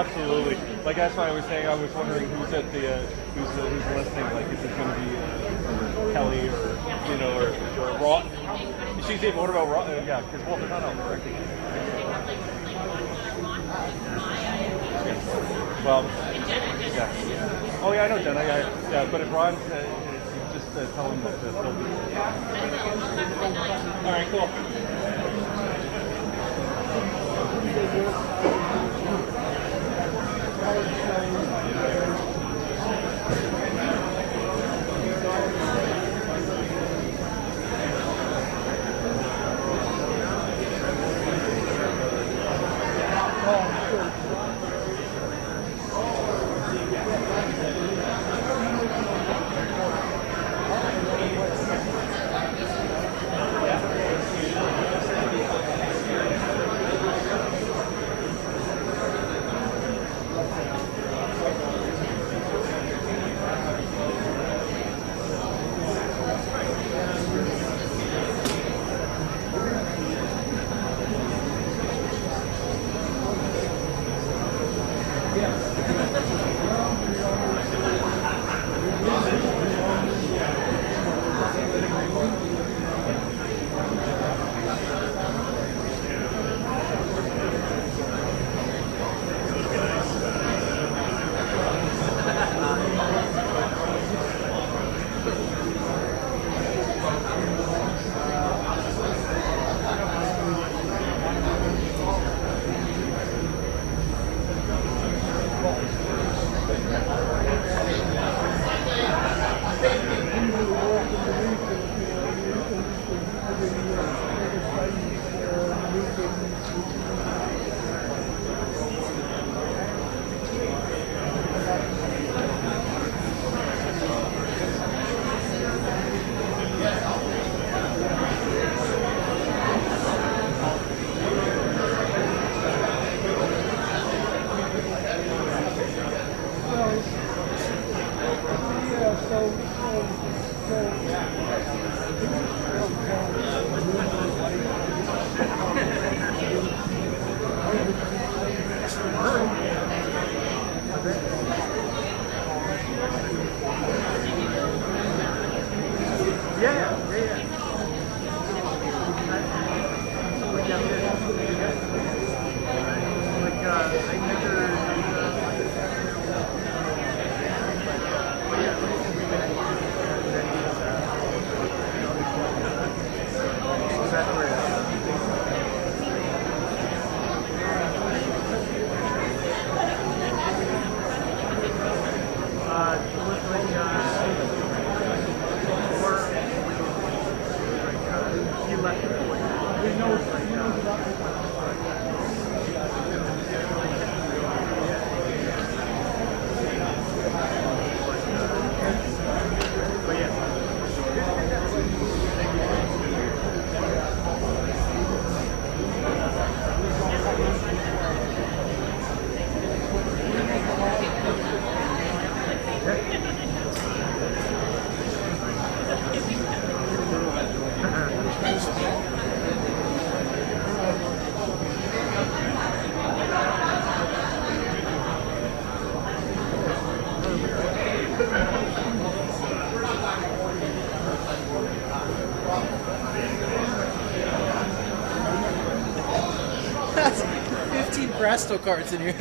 absolutely. Like that's why I was saying I was wondering who's at the who's listening. Like is it going to be Kelly or or Ron? She's even. What about Ron? Yeah, because Walter's not out there. Well, yeah. Oh yeah, I know Jenna. Yeah. But if Ron's just tell him that he'll be. All right, cool. That's 15 Presto cards in here.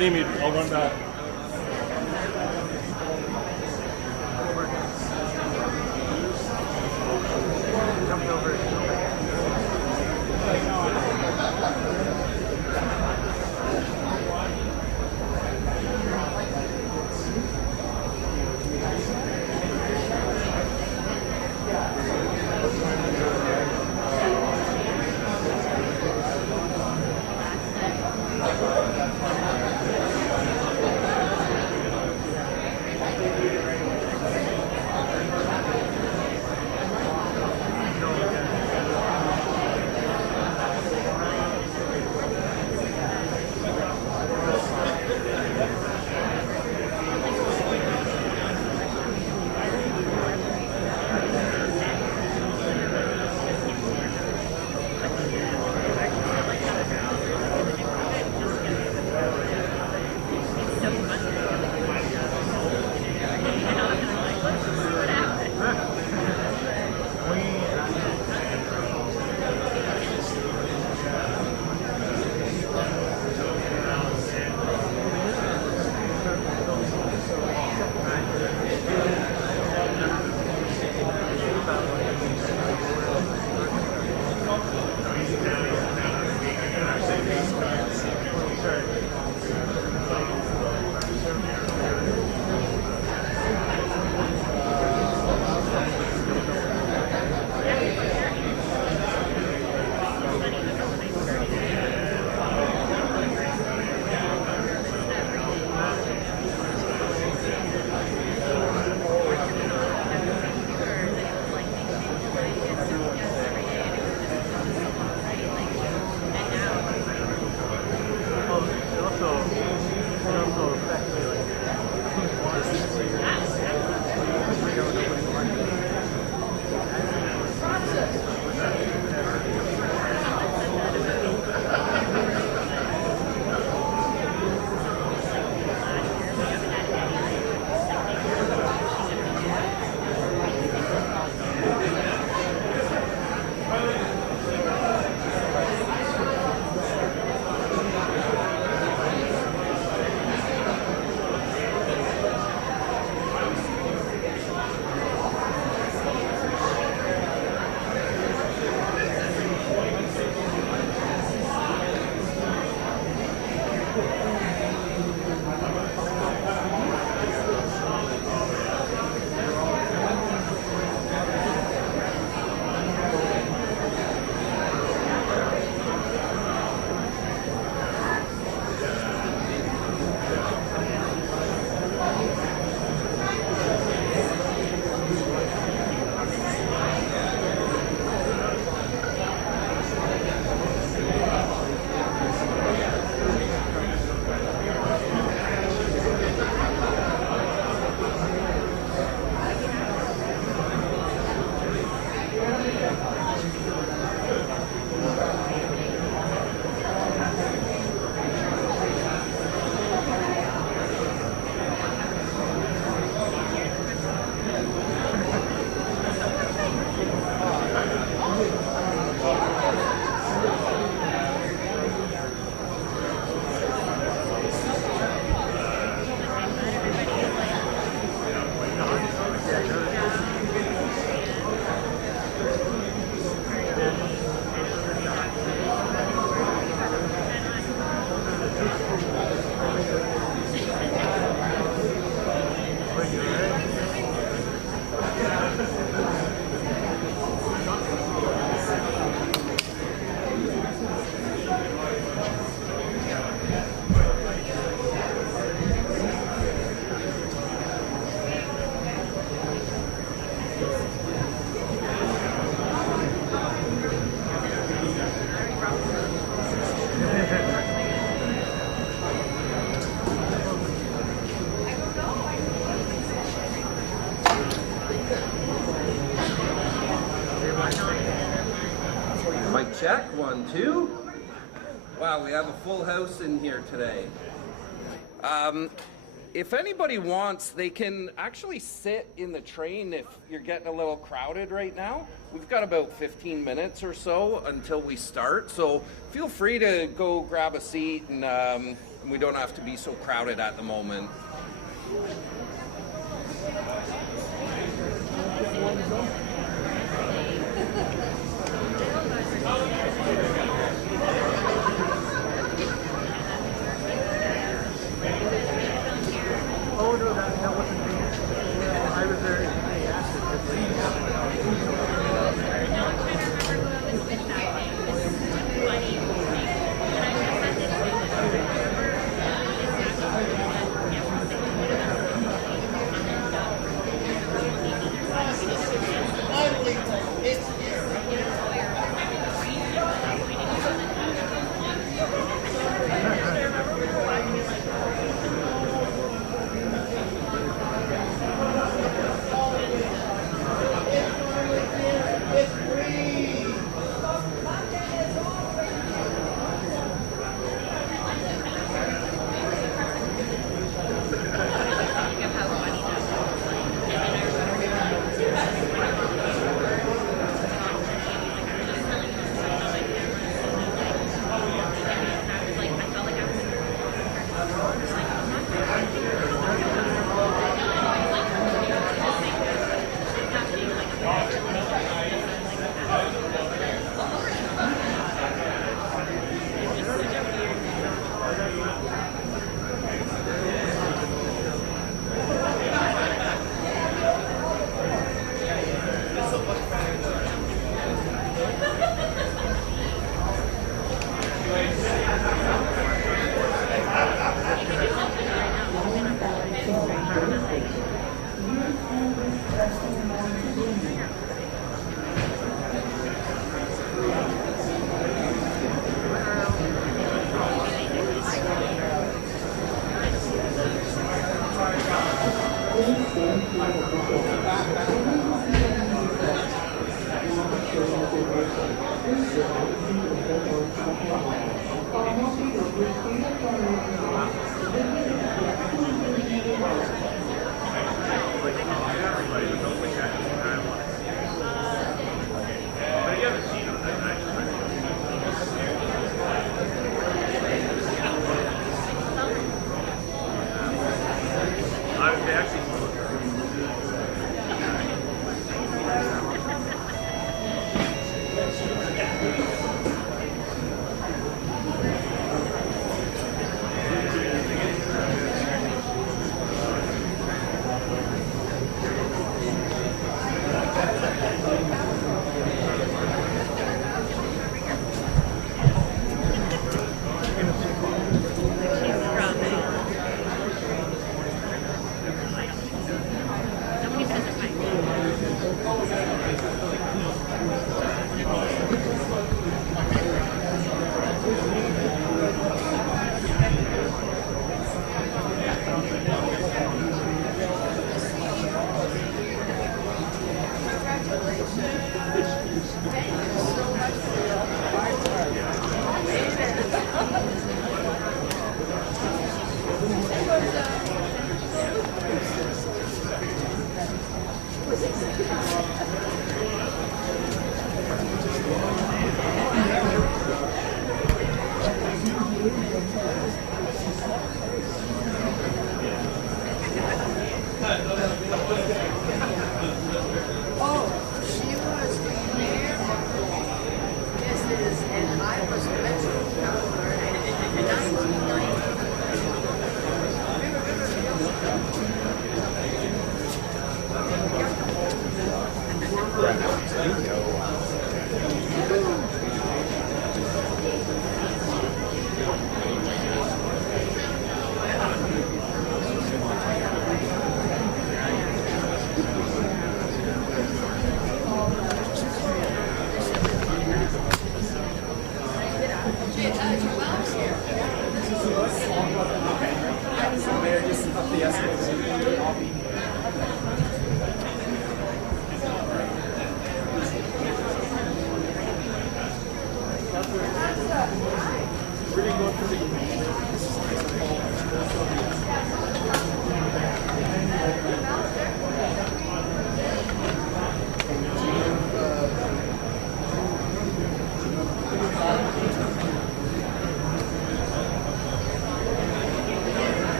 name you, I'll run back. Mic check, 1, 2. Wow, we have a full house in here today. If anybody wants, they can actually sit in the train if you're getting a little crowded right now. We've got about 15 minutes or so until we start, so feel free to go grab a seat and and we don't have to be so crowded at the moment. Oh no, that wasn't me. I was there. They asked it.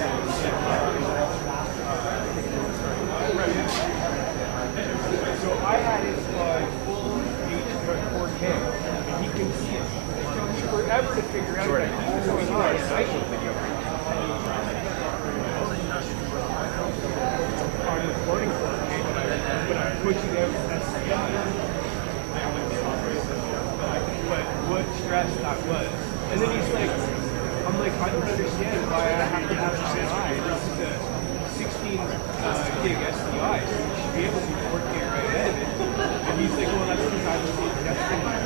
So I had it on full HD 4K, and he can see it. It took me forever to figure out that he was going on. And I should video on recording 4K, but I'm pushing out SCI. But what stress that was. And then he's like, I'm like, I don't understand why I have to have SCI. This is a 16 gig SDI, so you should be able to be 4K right ahead of it. And he's like, well, that's because I was testing my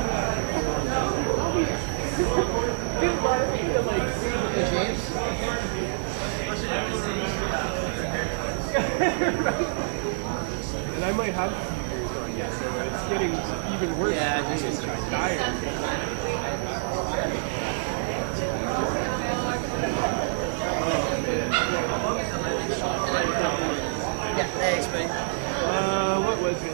didn't want me to like see the James. Right? And I might have a few years on yet, so it's getting even worse. Yeah, just dire. Yeah, thanks, buddy. What was it?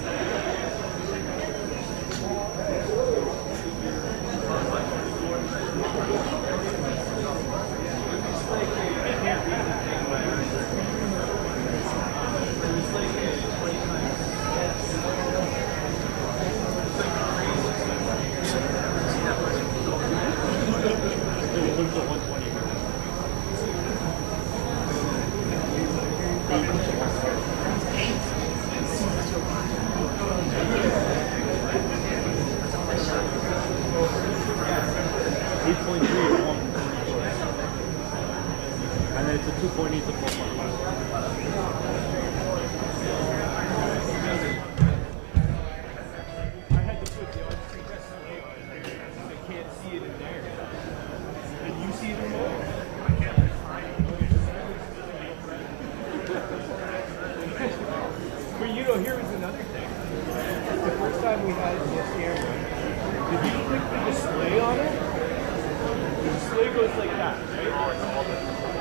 And then it's a 2.8 to 4.5. I had to put the on-screen SDA on there because I can't see it in there. Can you see it in there? I can't. But you know, here was another thing. The first time we had this camera, did you click the display on it? The display goes like that, right?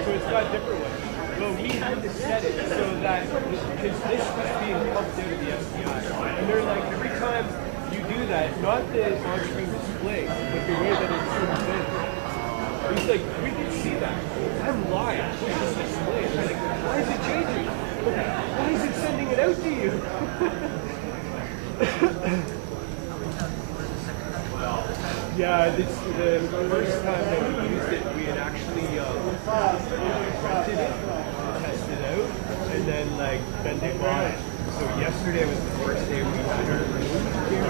So it's got different ones. Well, we had to set it so that, because this was being pumped out of the SDI. And they're like, every time you do that, not the on-screen display, but the way that it's zoomed in. He's like, we can see that. I'm live. Push this display. And they're like, why is it changing? Why is it sending it out to you? Yeah, this the first time that we used it, we had actually rented it, tested it out, and then they bought it. So yesterday was the first day we had our room here,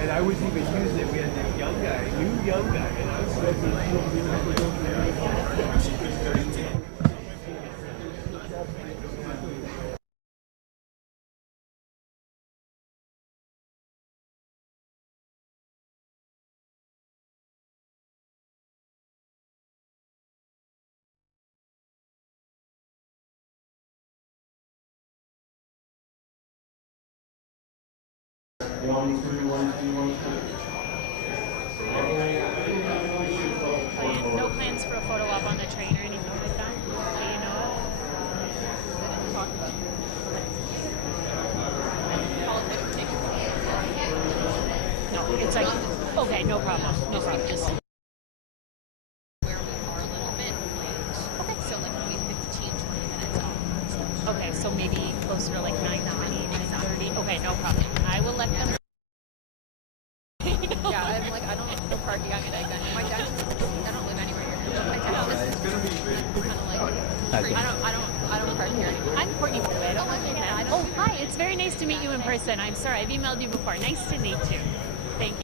and I was even using it. We had this young guy, and I was No plans for a photo op on the train or anything like that? Do you know? No, it's like, okay, no problem. No problem. Just Where we are a little bit late. Okay. So like maybe 15, 20 minutes off. okay, so maybe closer to like 9:20, 9:30. Okay, no problem. I will let them. Yeah, I'm like, I don't know parking. I'm in Egg. My dentist, I don't live anywhere here. My dentist is kind of like, I don't park here anymore. I'm Courtney Boyd. Oh, hi. It's very nice to meet you in person. I'm sorry, I've emailed you before. Nice to meet you. Thank you.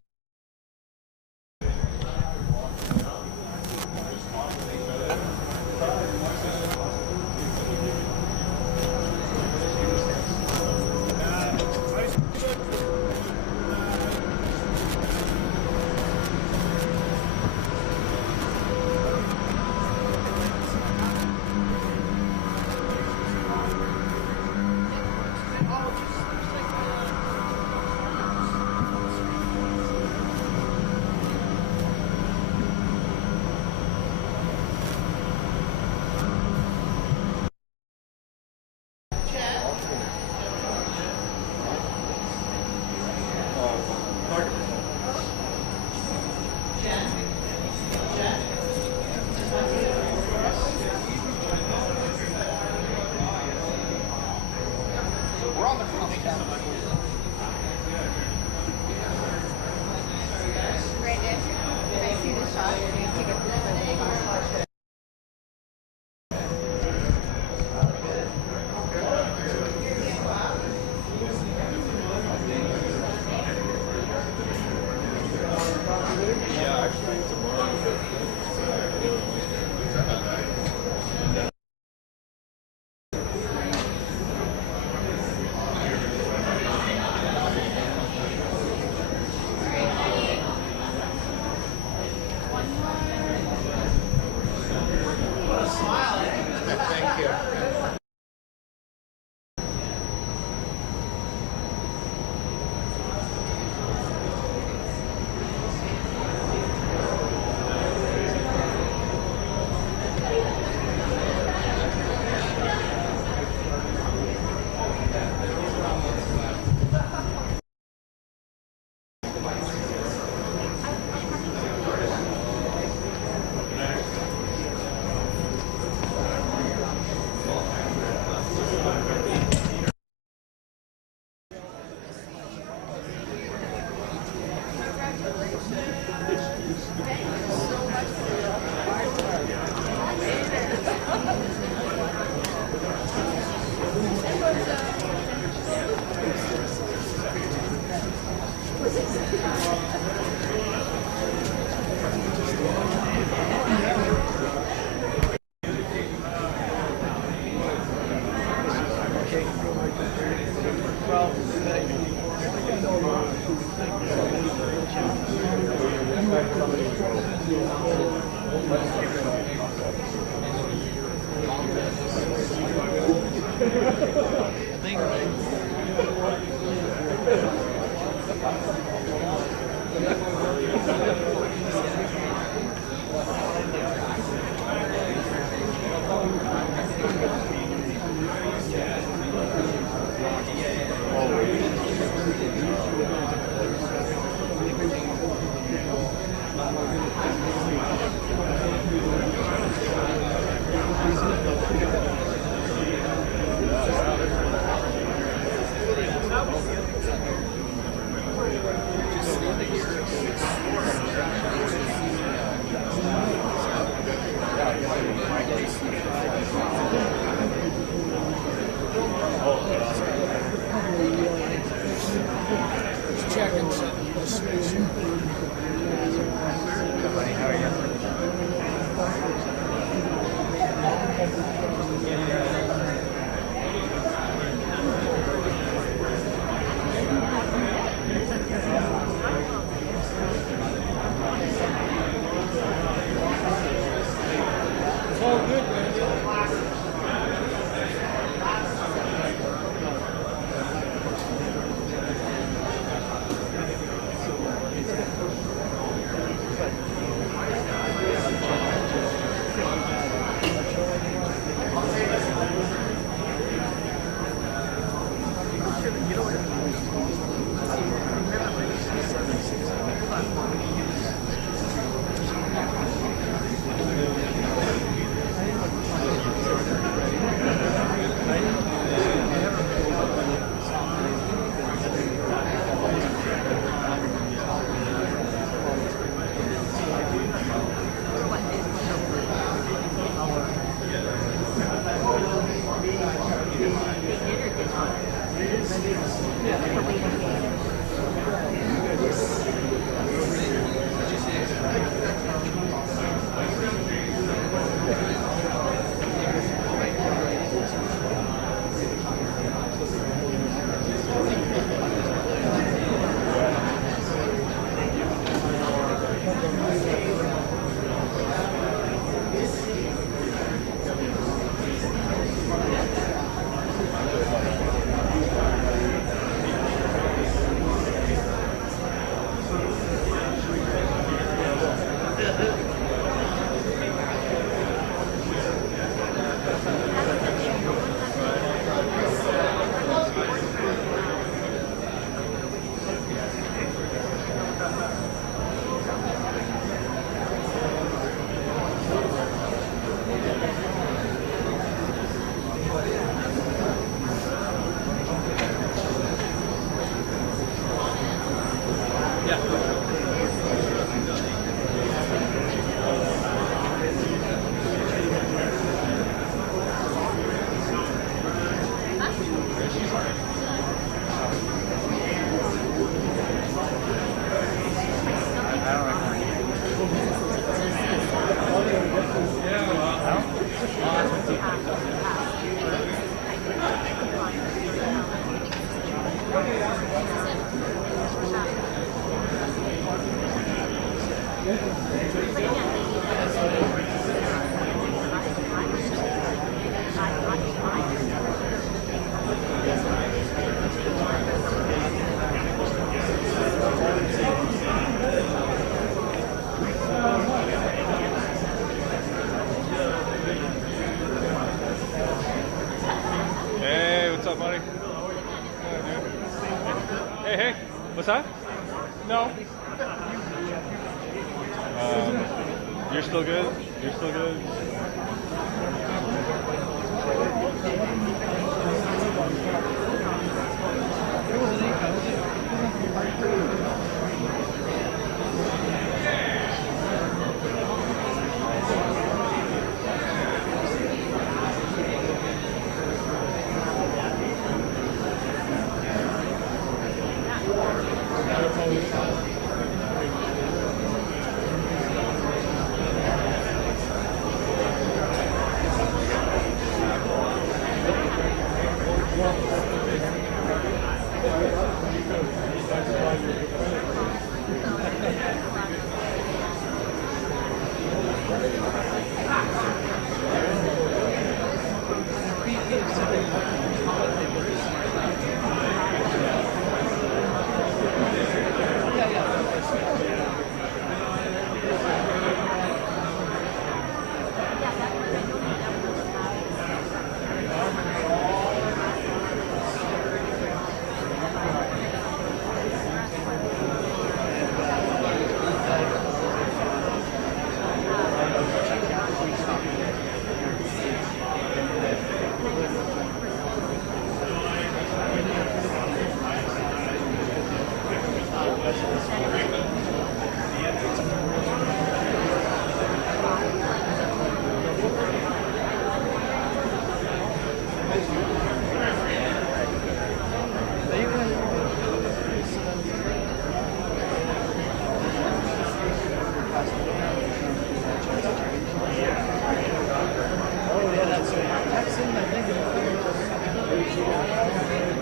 Hey, hey. What's that? No. You're still good? You're still good?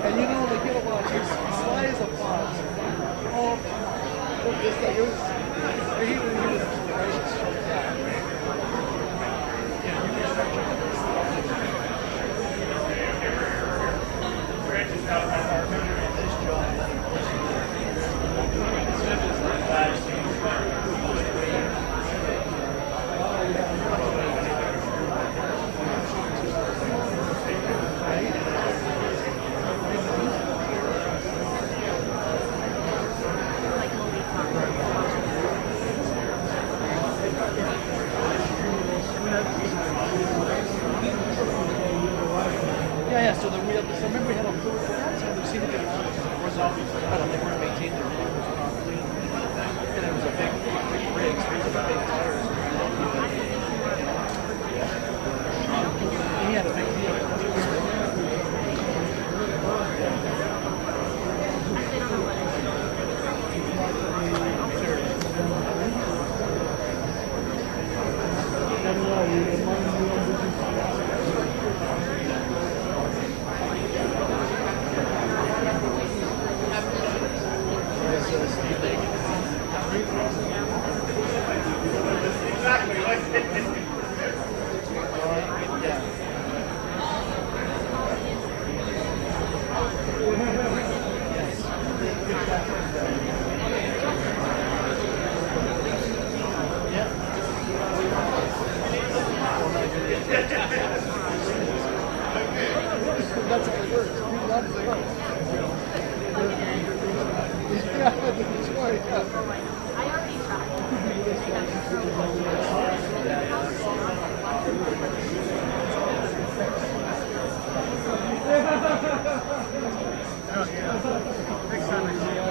And you know, they get a lot of sly as a fox. Oh, it's like, he was gracious. Yeah, so then so remember we had a food for that, so we've seen it get out of I don't think we're maintaining their vehicles properly. And it was a big rig, so it was a big tires. He had a big vehicle. That's how it works. He loves it. Yeah, that's right. Next time I see you.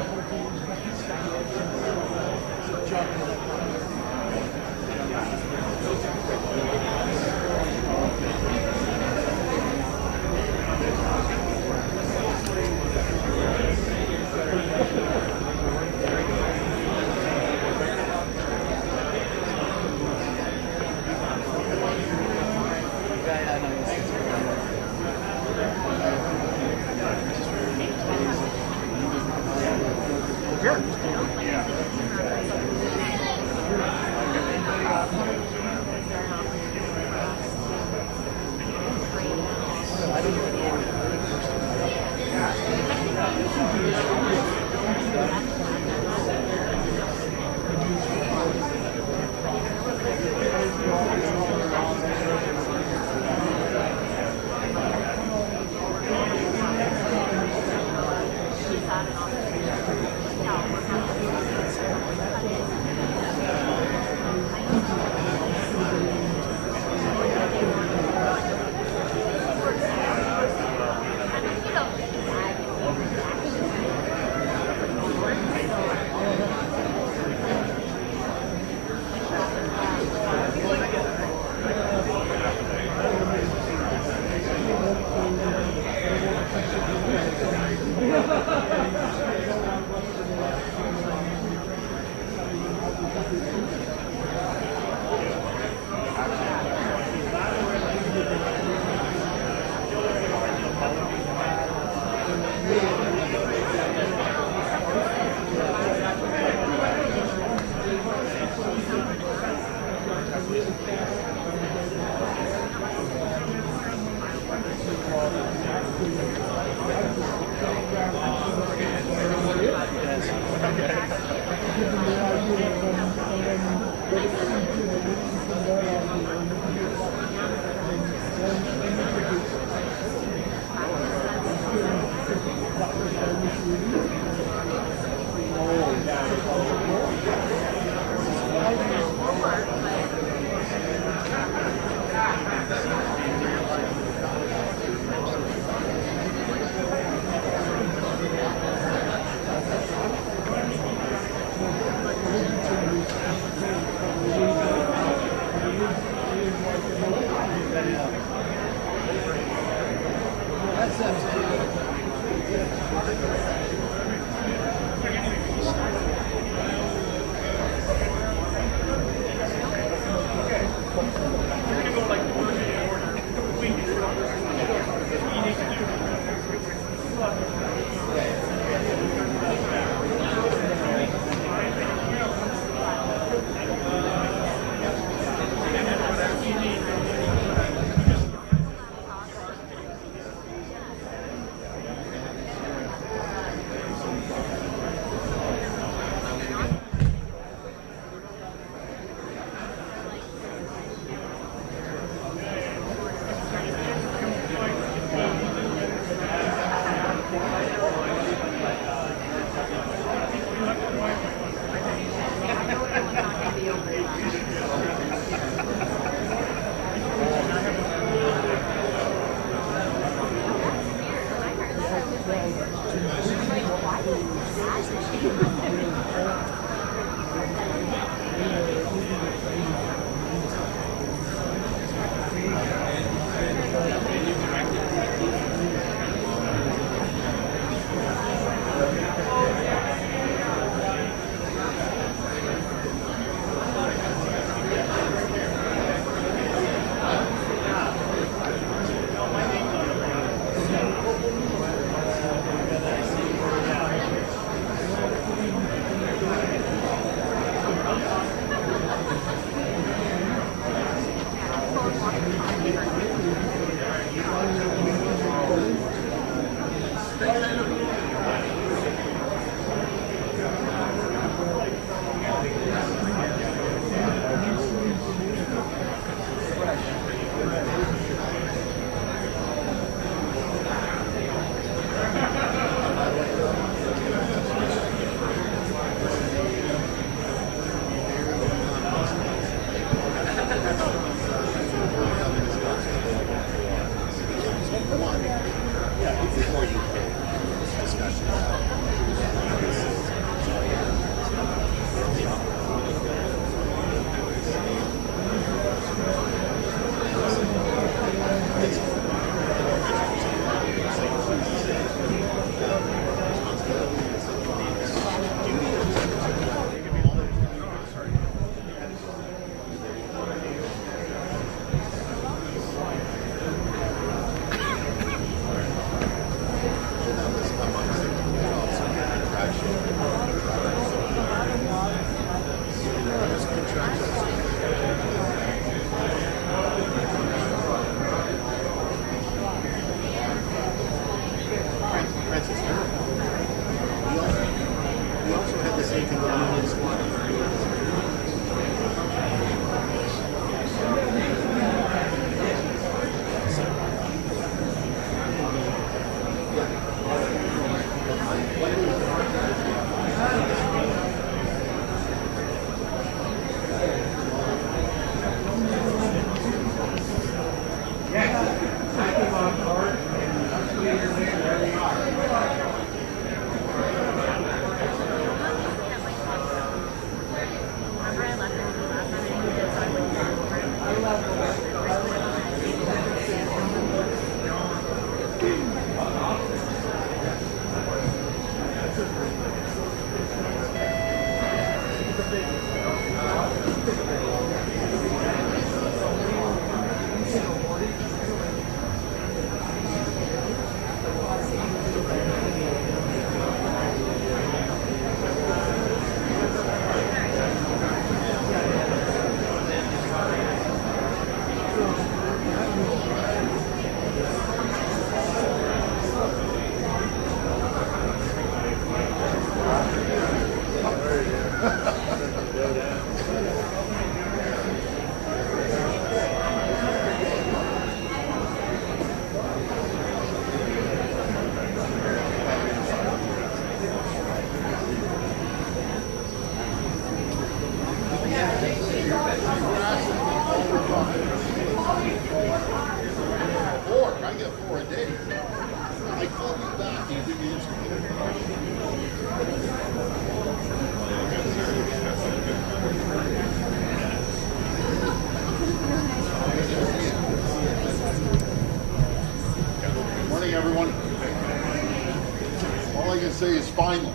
say is finally.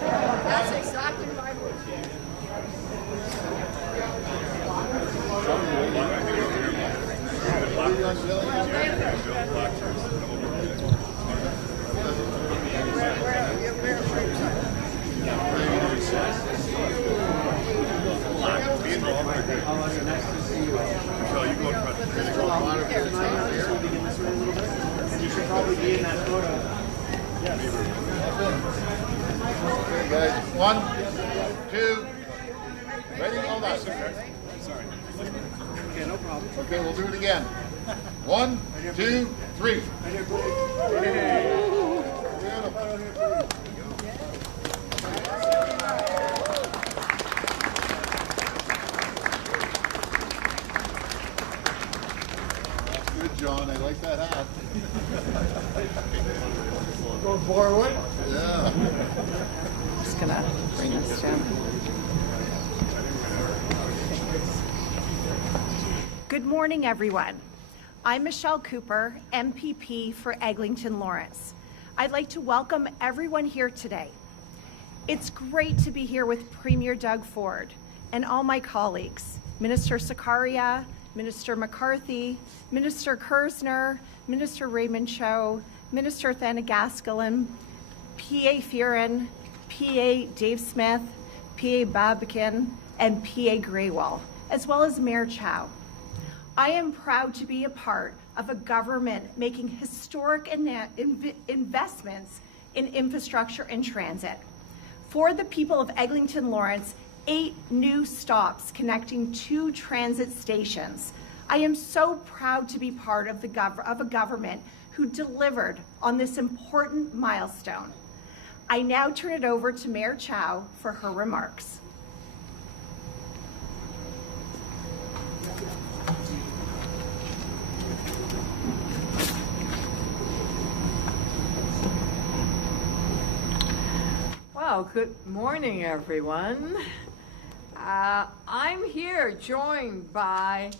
That's exactly my word. You should probably be in that photo. Okay, guys. 1, 2. Ready? Hold on. Okay, no problem. Okay, we'll do it again. 1, 2, 3. Good, John. I like that hat. Go forward. Yeah. Just gonna bring this down. Good morning, everyone. I'm Michelle Cooper, MPP for Eglinton Lawrence. I'd like to welcome everyone here today. It's great to be here with Premier Doug Ford and all my colleagues, Minister Sakaria, Minister McCarthy, Minister Kersner, Minister Raymond Chow, Minister Thanagascalan, PA Fearon, PA Dave Smith, PA Babikin, and PA Greywall, as well as Mayor Chow. I am proud to be a part of a government making historic investments in infrastructure and transit. For the people of Eglinton Lawrence, 8 new stops connecting 2 transit stations. I am so proud to be part of a government who delivered on this important milestone. I now turn it over to Mayor Chow for her remarks. Well, good morning, everyone. I'm here joined by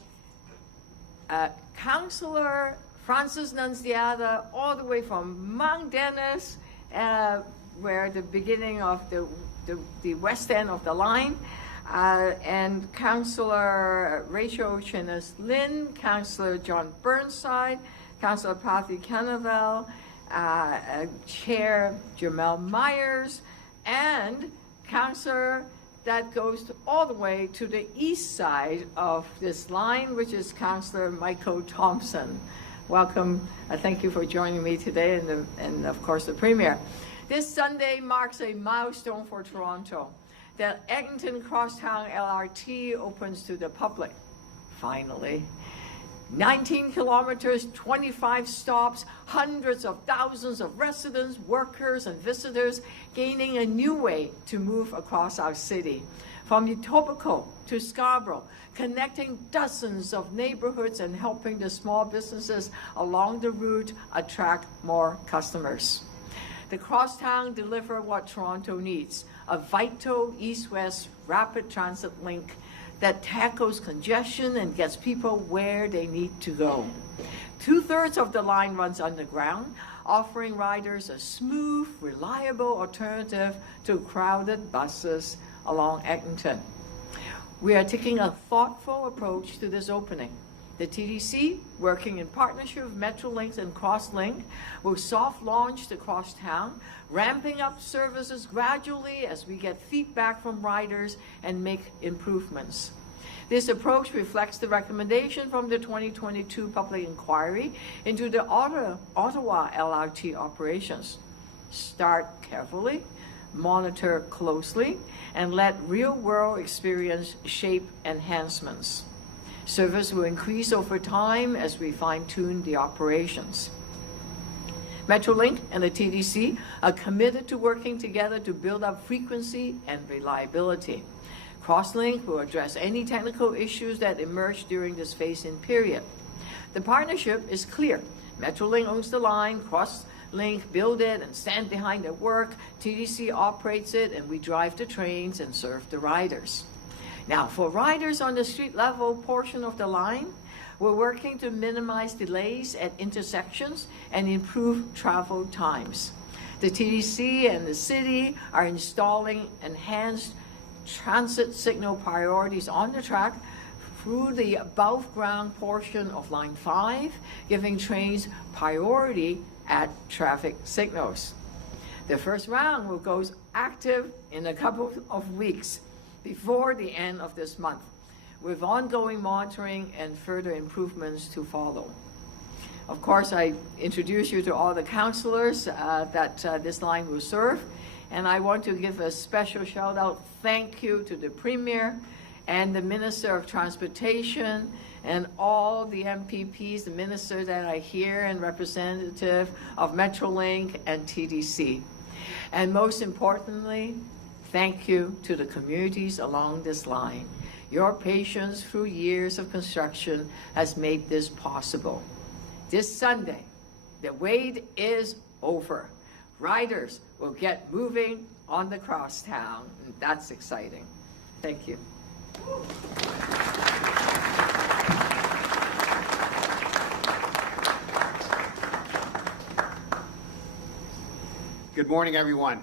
Councillor Francis Nunziata, all the way from Mount Dennis, where the beginning of the west end of the line, and Councillor Rachel Chinnis-Lynn, Councillor John Burnside, Councillor Pathy Canavel, Chair Jamel Myers, and Councillor that goes all the way to the east side of this line, which is Councillor Michael Thompson. Welcome. Thank you for joining me today, and of course the Premier. This Sunday marks a milestone for Toronto. The Eglinton Crosstown LRT opens to the public, finally. 19 kilometers, 25 stops, hundreds of thousands of residents, workers, and visitors gaining a new way to move across our city. From Etobicoke to Scarborough, connecting dozens of neighborhoods and helping the small businesses along the route attract more customers. The Crosstown delivers what Toronto needs, a vital east-west rapid transit link that tackles congestion and gets people where they need to go. 2/3 of the line runs underground, offering riders a smooth, reliable alternative to crowded buses along Eglinton. We are taking a thoughtful approach to this opening. The TDC, working in partnership with Metrolinx and Crosslink, will soft launch the Crosstown, ramping up services gradually as we get feedback from riders and make improvements. This approach reflects the recommendation from the 2022 public inquiry into the Ottawa LRT operations. Start carefully, monitor closely, and let real-world experience shape enhancements. Service will increase over time as we fine-tune the operations. Metrolink and the TDC are committed to working together to build up frequency and reliability. Crosslink will address any technical issues that emerge during this phase-in period. The partnership is clear. Metrolink owns the line, Crosslink build it and stand behind the work, TDC operates it, and we drive the trains and serve the riders. Now, for riders on the street level portion of the line, we're working to minimize delays at intersections and improve travel times. The TDC and the city are installing enhanced transit signal priorities on the track through the above-ground portion of Line 5, giving trains priority at traffic signals. The first round will go active in a couple of weeks before the end of this month, with ongoing monitoring and further improvements to follow. Of course, I introduce you to all the councillors that this line will serve, and I want to give a special shout out, thank you to the Premier and the Minister of Transportation and all the MPPs, the ministers that I hear, and representative of Metrolinx and TDC. And most importantly, thank you to the communities along this line. Your patience through years of construction has made this possible. This Sunday, the wait is over. Riders will get moving on the crosstown, and that's exciting. Thank you. Good morning, everyone.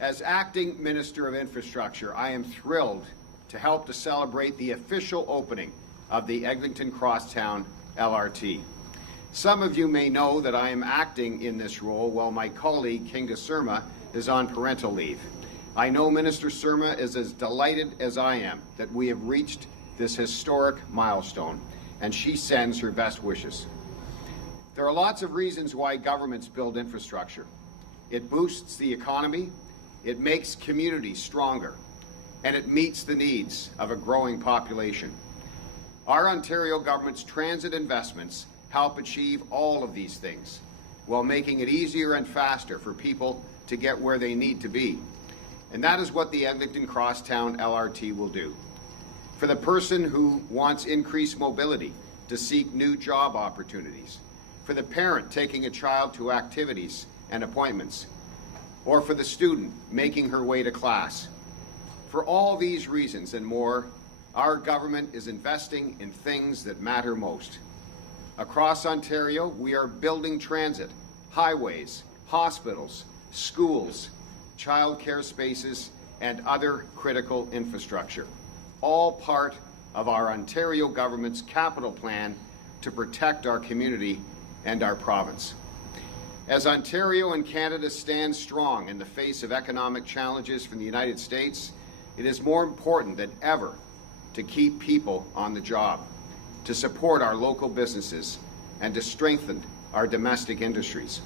As Acting Minister of Infrastructure, I am thrilled to help to celebrate the official opening of the Eglinton Crosstown LRT. Some of you may know that I am acting in this role while my colleague, Kinga Surma, is on parental leave. I know Minister Surma is as delighted as I am that we have reached this historic milestone, and she sends her best wishes. There are lots of reasons why governments build infrastructure. It boosts the economy, it makes communities stronger, and it meets the needs of a growing population. Our Ontario government's transit investments help achieve all of these things, while making it easier and faster for people to get where they need to be. And that is what the Eglinton Crosstown LRT will do. For the person who wants increased mobility to seek new job opportunities, for the parent taking a child to activities and appointments, or for the student making her way to class. For all these reasons and more, our government is investing in things that matter most. Across Ontario, we are building transit, highways, hospitals, schools, childcare spaces, and other critical infrastructure, all part of our Ontario government's capital plan to protect our community and our province. As Ontario and Canada stand strong in the face of economic challenges from the United States, it is more important than ever to keep people on the job, to support our local businesses, and to strengthen our domestic industries.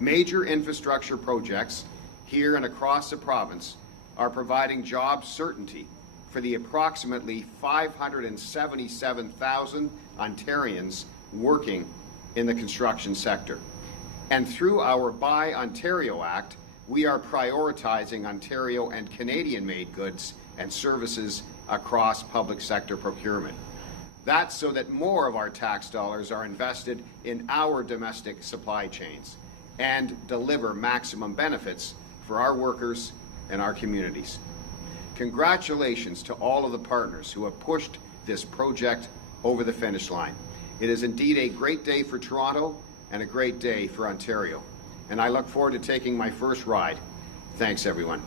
Major infrastructure projects here and across the province are providing job certainty for the approximately 577,000 Ontarians working in the construction sector. And through our Buy Ontario Act, we are prioritizing Ontario and Canadian-made goods and services across public sector procurement. That's so that more of our tax dollars are invested in our domestic supply chains and deliver maximum benefits for our workers and our communities. Congratulations to all of the partners who have pushed this project over the finish line. It is indeed a great day for Toronto and a great day for Ontario. And I look forward to taking my first ride. Thanks, everyone.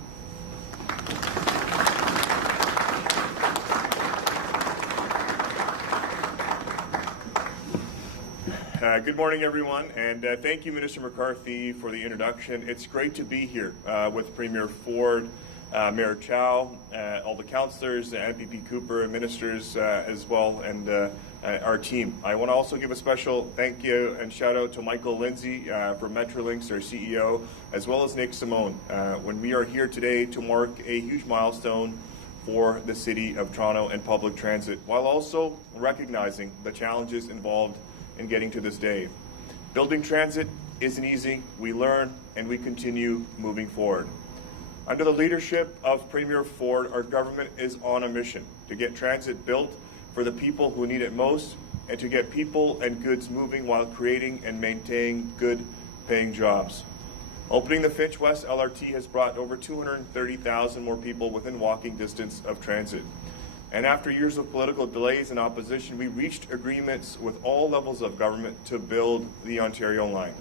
Good morning, everyone, and thank you, Minister McCarthy, for the introduction. It's great to be here with Premier Ford, Mayor Chow, all the councillors, MPP Cooper, ministers as well, and our team. I want to also give a special thank you and shout out to Michael Lindsay from Metrolinx, our CEO, as well as Nick Simone, when we are here today to mark a huge milestone for the City of Toronto and public transit, while also recognizing the challenges involved in getting to this day. Building transit isn't easy. We learn and we continue moving forward. Under the leadership of Premier Ford, our government is on a mission to get transit built for the people who need it most and to get people and goods moving while creating and maintaining good paying jobs. Opening the Finch West LRT has brought over 230,000 more people within walking distance of transit. And after years of political delays and opposition, we reached agreements with all levels of government to build the Ontario line.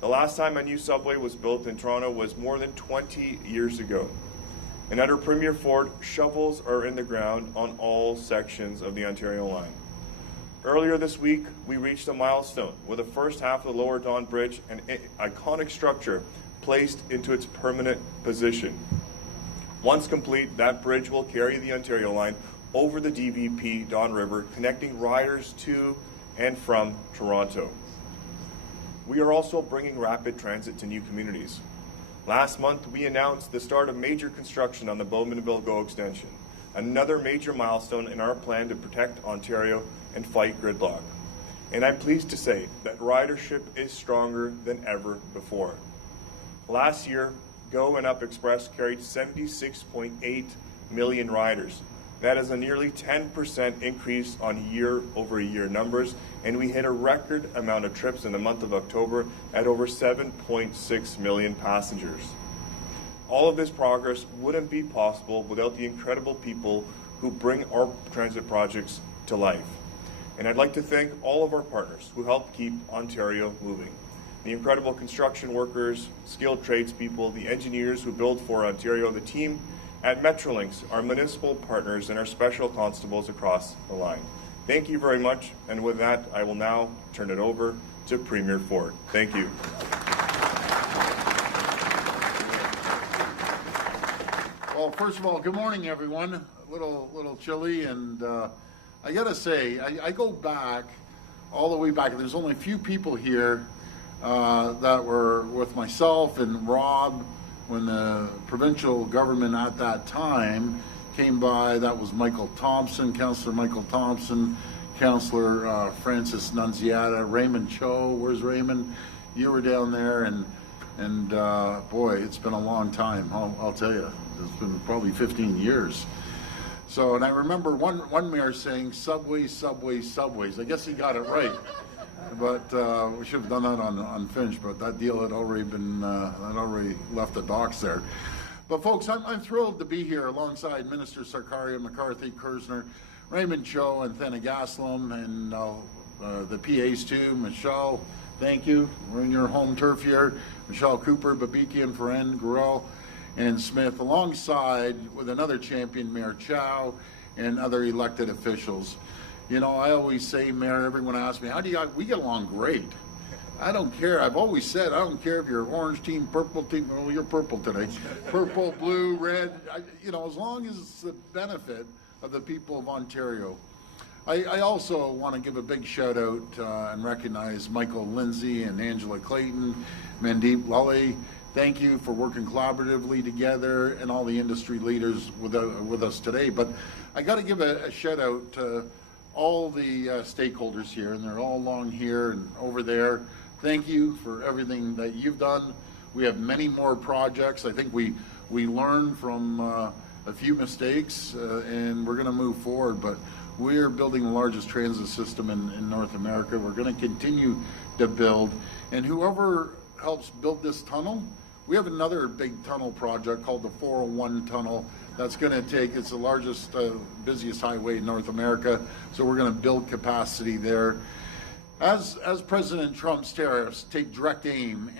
The last time a new subway was built in Toronto was more than 20 years ago. And under Premier Ford, shovels are in the ground on all sections of the Ontario line. Earlier this week, we reached a milestone with the first half of the Lower Don Bridge, an iconic structure, placed into its permanent position. Once complete, that bridge will carry the Ontario line over the DVP Don River, connecting riders to and from Toronto. We are also bringing rapid transit to new communities. Last month, we announced the start of major construction on the Bowmanville GO extension, another major milestone in our plan to protect Ontario and fight gridlock. And I'm pleased to say that ridership is stronger than ever before. Last year, GO and Up Express carried 76.8 million riders. That is a nearly 10% increase on year-over-year numbers, and we hit a record amount of trips in the month of October at over 7.6 million passengers. All of this progress wouldn't be possible without the incredible people who bring our transit projects to life. And I'd like to thank all of our partners who help keep Ontario moving. The incredible construction workers, skilled tradespeople, the engineers who build for Ontario, the team at Metrolinx, our municipal partners, and our special constables across the line. Thank you very much, and with that, I will now turn it over to Premier Ford. Thank you. Well, first of all, good morning, everyone. A little chilly, and I gotta say, I go back, all the way back, and there's only a few people here that were with myself and Rob when the provincial government at that time came by. That was Michael Thompson, Councillor Michael Thompson, Councillor Francis Nunziata, Raymond Chow. Where's Raymond? You were down there, and boy, it's been a long time. I'll tell you, it's been probably 15 years. So, and I remember one mayor saying, "Subways, subways, subways." I guess he got it right. But we should have done that on Finch, but that deal had already been, had already left the docks there. But folks, I'm thrilled to be here alongside Minister Sarkaria, McCarthy, Kersner, Raymond Chow, and Thena-Gaslam, and the PAs too. Michelle, thank you. We're in your home turf here. Michelle Cooper, Babikian, Ferren, Gurel, and Smith, alongside with another champion, Mayor Chow, and other elected officials. You know, I always say, Mayor, everyone asks me, we get along great. I don't care. I've always said, I don't care if you're orange team, purple team. Well, you're purple today. Purple, blue, red. You know, as long as it's the benefit of the people of Ontario. I also want to give a big shout out and recognize Michael Lindsay and Angela Clayton, Mandeep Lally. Thank you for working collaboratively together, and all the industry leaders with us today. But I got to give a shout out to all the stakeholders here, and they're all along here and over there. Thank you for everything that you've done. We have many more projects. I think we learned from a few mistakes, and we're going to move forward. But we're building the largest transit system in North America. We're going to continue to build, and whoever helps build this tunnel, we have another big tunnel project called the 401 tunnel. That's going to take, it's the largest, busiest highway in North America, so we're going to build capacity there. As President Trump's tariffs take direct aim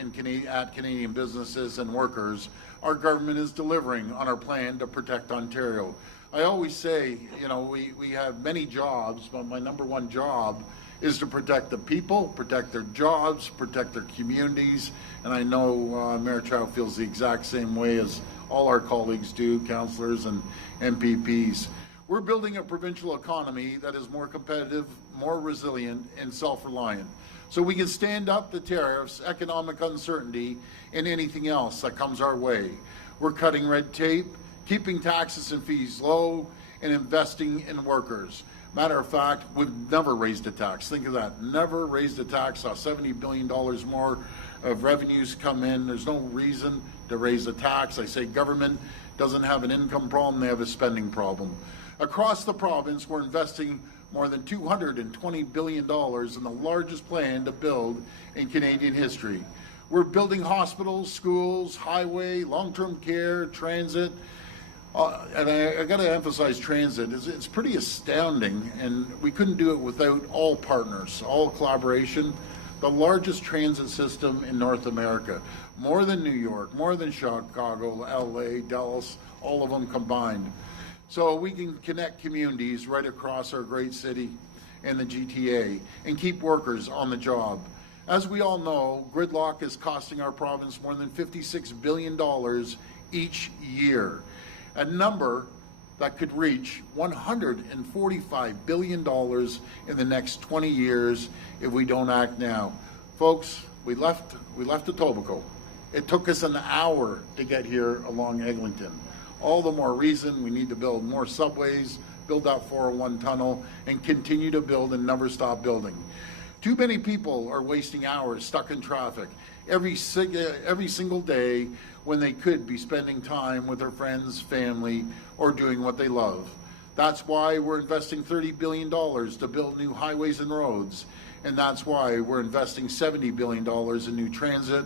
at Canadian businesses and workers, our government is delivering on our plan to protect Ontario. I always say, you know, we have many jobs, but my number one job is to protect the people, protect their jobs, protect their communities, and I know Mayor Chow feels the exact same way as all our colleagues do, councillors and MPPs. We're building a provincial economy that is more competitive, more resilient, and self-reliant, so we can stand up to tariffs, economic uncertainty, and anything else that comes our way. We're cutting red tape, keeping taxes and fees low, and investing in workers. Matter of fact, we've never raised a tax. Think of that. Never raised a tax. Saw $70 billion more of revenues come in. There's no reason to raise a tax. I say government doesn't have an income problem, they have a spending problem. Across the province, we're investing more than $220 billion in the largest plan to build in Canadian history. We're building hospitals, schools, highway, long-term care, transit. And I got to emphasize transit. It's pretty astounding, and we couldn't do it without all partners, all collaboration. the largest transit system in North America, more than New York, more than Chicago, LA, Dallas, all of them combined. So we can connect communities right across our great city and the GTA and keep workers on the job. As we all know, gridlock is costing our province more than $56 billion each year, a number that could reach $145 billion in the next 20 years if we don't act now. Folks, we left Etobicoke. It took us an hour to get here along Eglinton. All the more reason we need to build more subways, build that 401 tunnel, and continue to build and never stop building. Too many people are wasting hours stuck in traffic every single day when they could be spending time with their friends, family, or doing what they love. That's why we're investing $30 billion to build new highways and roads, and that's why we're investing $70 billion in new transit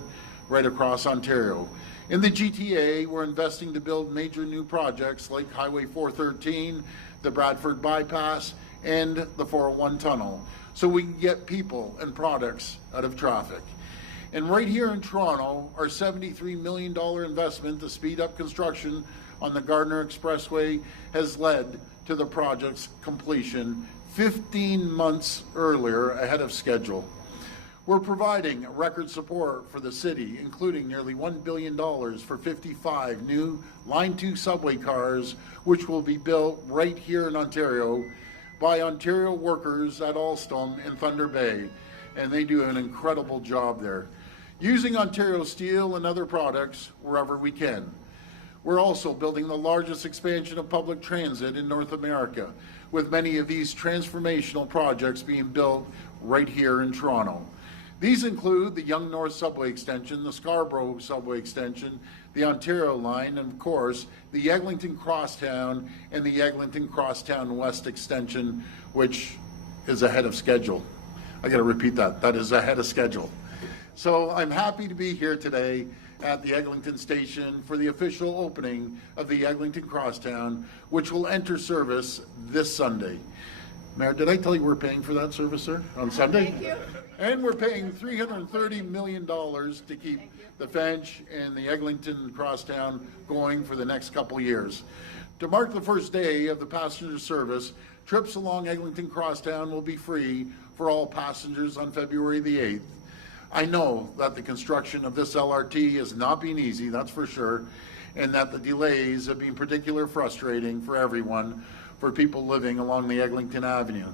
right across Ontario. In the GTA, we're investing to build major new projects like Highway 413, the Bradford Bypass, and the 401 tunnel, so we can get people and products out of traffic. And right here in Toronto, our $73 million investment to speed up construction on the Gardiner Expressway has led to the project's completion 15 months earlier ahead of schedule. We're providing record support for the city, including nearly $1 billion for 55 new Line 2 subway cars, which will be built right here in Ontario by Ontario workers at Alstom in Thunder Bay, and they do an incredible job there, using Ontario steel and other products wherever we can. We're also building the largest expansion of public transit in North America, with many of these transformational projects being built right here in Toronto. These include the Yonge North Subway Extension, the Scarborough Subway Extension, the Ontario Line, and of course, the Eglinton Crosstown and the Eglinton Crosstown West Extension, which is ahead of schedule. I gotta repeat that, that is ahead of schedule. So I'm happy to be here today at the Eglinton Station for the official opening of the Eglinton Crosstown, which will enter service this Sunday. Mayor, did I tell you we're paying for that service, sir, on Sunday? Thank you. And we're paying $330 million to keep the Fench and the Eglinton Crosstown going for the next couple years. To mark the first day of the passenger service, trips along Eglinton Crosstown will be free for all passengers on February the 8th. I know that the construction of this LRT has not been easy, that's for sure, and that the delays have been particularly frustrating for everyone, for people living along the Eglinton Avenue.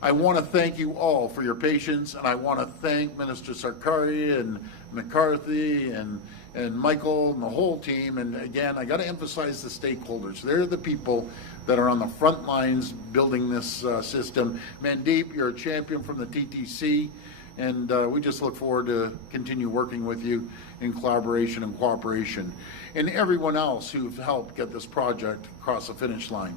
I want to thank you all for your patience, and I want to thank Minister Sarkari and McCarthy and Michael and the whole team. And again, I got to emphasize the stakeholders. They're the people that are on the front lines building this system. Mandeep, you're a champion from the TTC, and we just look forward to continue working with you in collaboration and cooperation, and everyone else who've helped get this project across the finish line.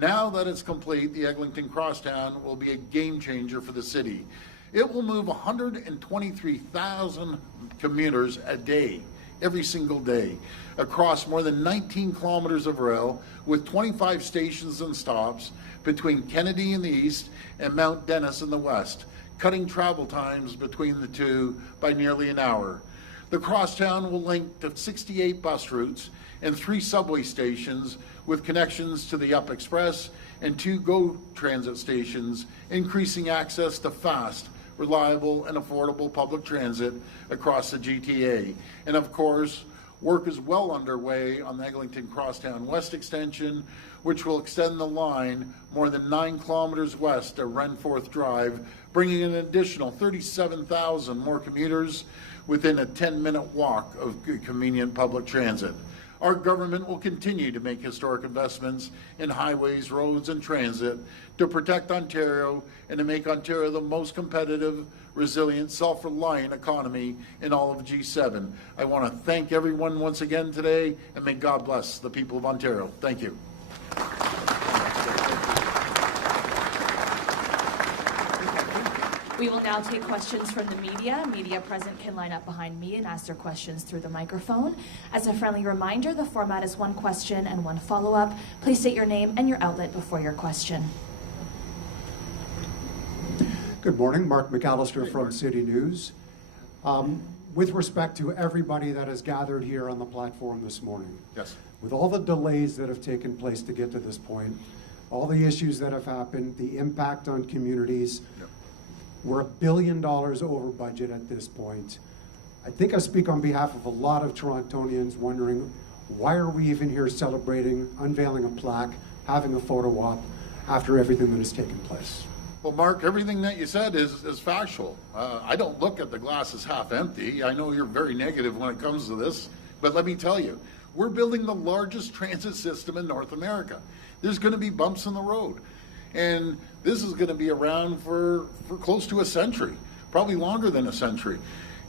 Now that it's complete, the Eglinton Crosstown will be a game changer for the city. It will move 123,000 commuters a day, every single day, across more than 19 kilometers of rail with 25 stations and stops between Kennedy in the east and Mount Dennis in the west, cutting travel times between the two by nearly an hour. The Crosstown will link to 68 bus routes and 3 subway stations with connections to the Up Express and 2 GO transit stations, increasing access to fast, reliable, and affordable public transit across the GTA. And of course, work is well underway on the Eglinton Crosstown West Extension, which will extend the line more than 9 kilometers west of Renforth Drive, bringing an additional 37,000 more commuters within a 10-minute walk of convenient public transit. Our government will continue to make historic investments in highways, roads, and transit to protect Ontario and to make Ontario the most competitive, resilient, self-reliant economy in all of G7. I want to thank everyone once again today, and may God bless the people of Ontario. Thank you. We will now take questions from the media. Media present can line up behind me and ask their questions through the microphone. As a friendly reminder, the format is 1 question and 1 follow-up. Please state your name and your outlet before your question. Good morning, Mark McAllister from City News. With respect to everybody that has gathered here on the platform this morning, Yes. with all the delays that have taken place to get to this point, all the issues that have happened, the impact on communities, we're $1 billion over budget at this point. I think I speak on behalf of a lot of Torontonians wondering, why are we even here celebrating, unveiling a plaque, having a photo op after everything that has taken place? Well, Mark, everything that you said is factual. I don't look at the glass as half empty. I know you're very negative when it comes to this, but let me tell you, we're building the largest transit system in North America. There's going to be bumps in the road, and this is going to be around for close to a century, probably longer than a century.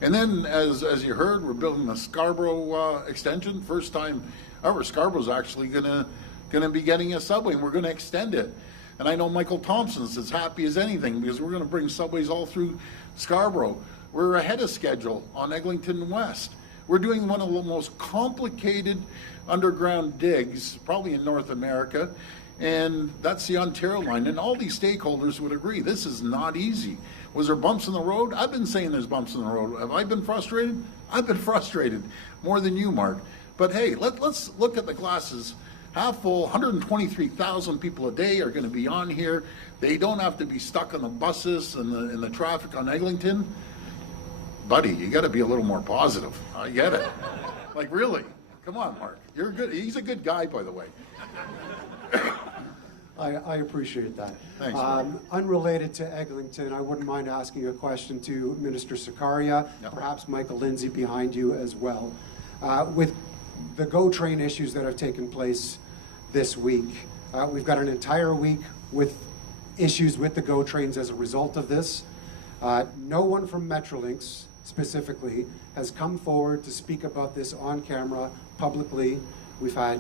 And then, as you heard, we're building the Scarborough extension. First time ever, Scarborough's actually going to be getting a subway, and we're going to extend it. And I know Michael Thompson's as happy as anything because we're going to bring subways all through Scarborough. We're ahead of schedule on Eglinton West. We're doing one of the most complicated underground digs, probably in North America, and that's the Ontario line. And all these stakeholders would agree, this is not easy. Was there bumps in the road? I've been saying there's bumps in the road. Have I been frustrated? I've been frustrated more than you, Mark. But hey, let's look at the glasses half full. 123,000 people a day are going to be on here. They don't have to be stuck on the buses and the traffic on Eglinton. Buddy, you got to be a little more positive. I get it. Like, really? Come on, Mark. You're good. He's a good guy, by the way. I appreciate that. Thanks. Unrelated to Eglinton, I wouldn't mind asking a question to Minister Sakaria, Yep. perhaps Michael Lindsay behind you as well. With the GO train issues that have taken place this week, we've got an entire week with issues with the GO trains as a result of this. No one from Metrolinx specifically has come forward to speak about this on camera publicly. We've had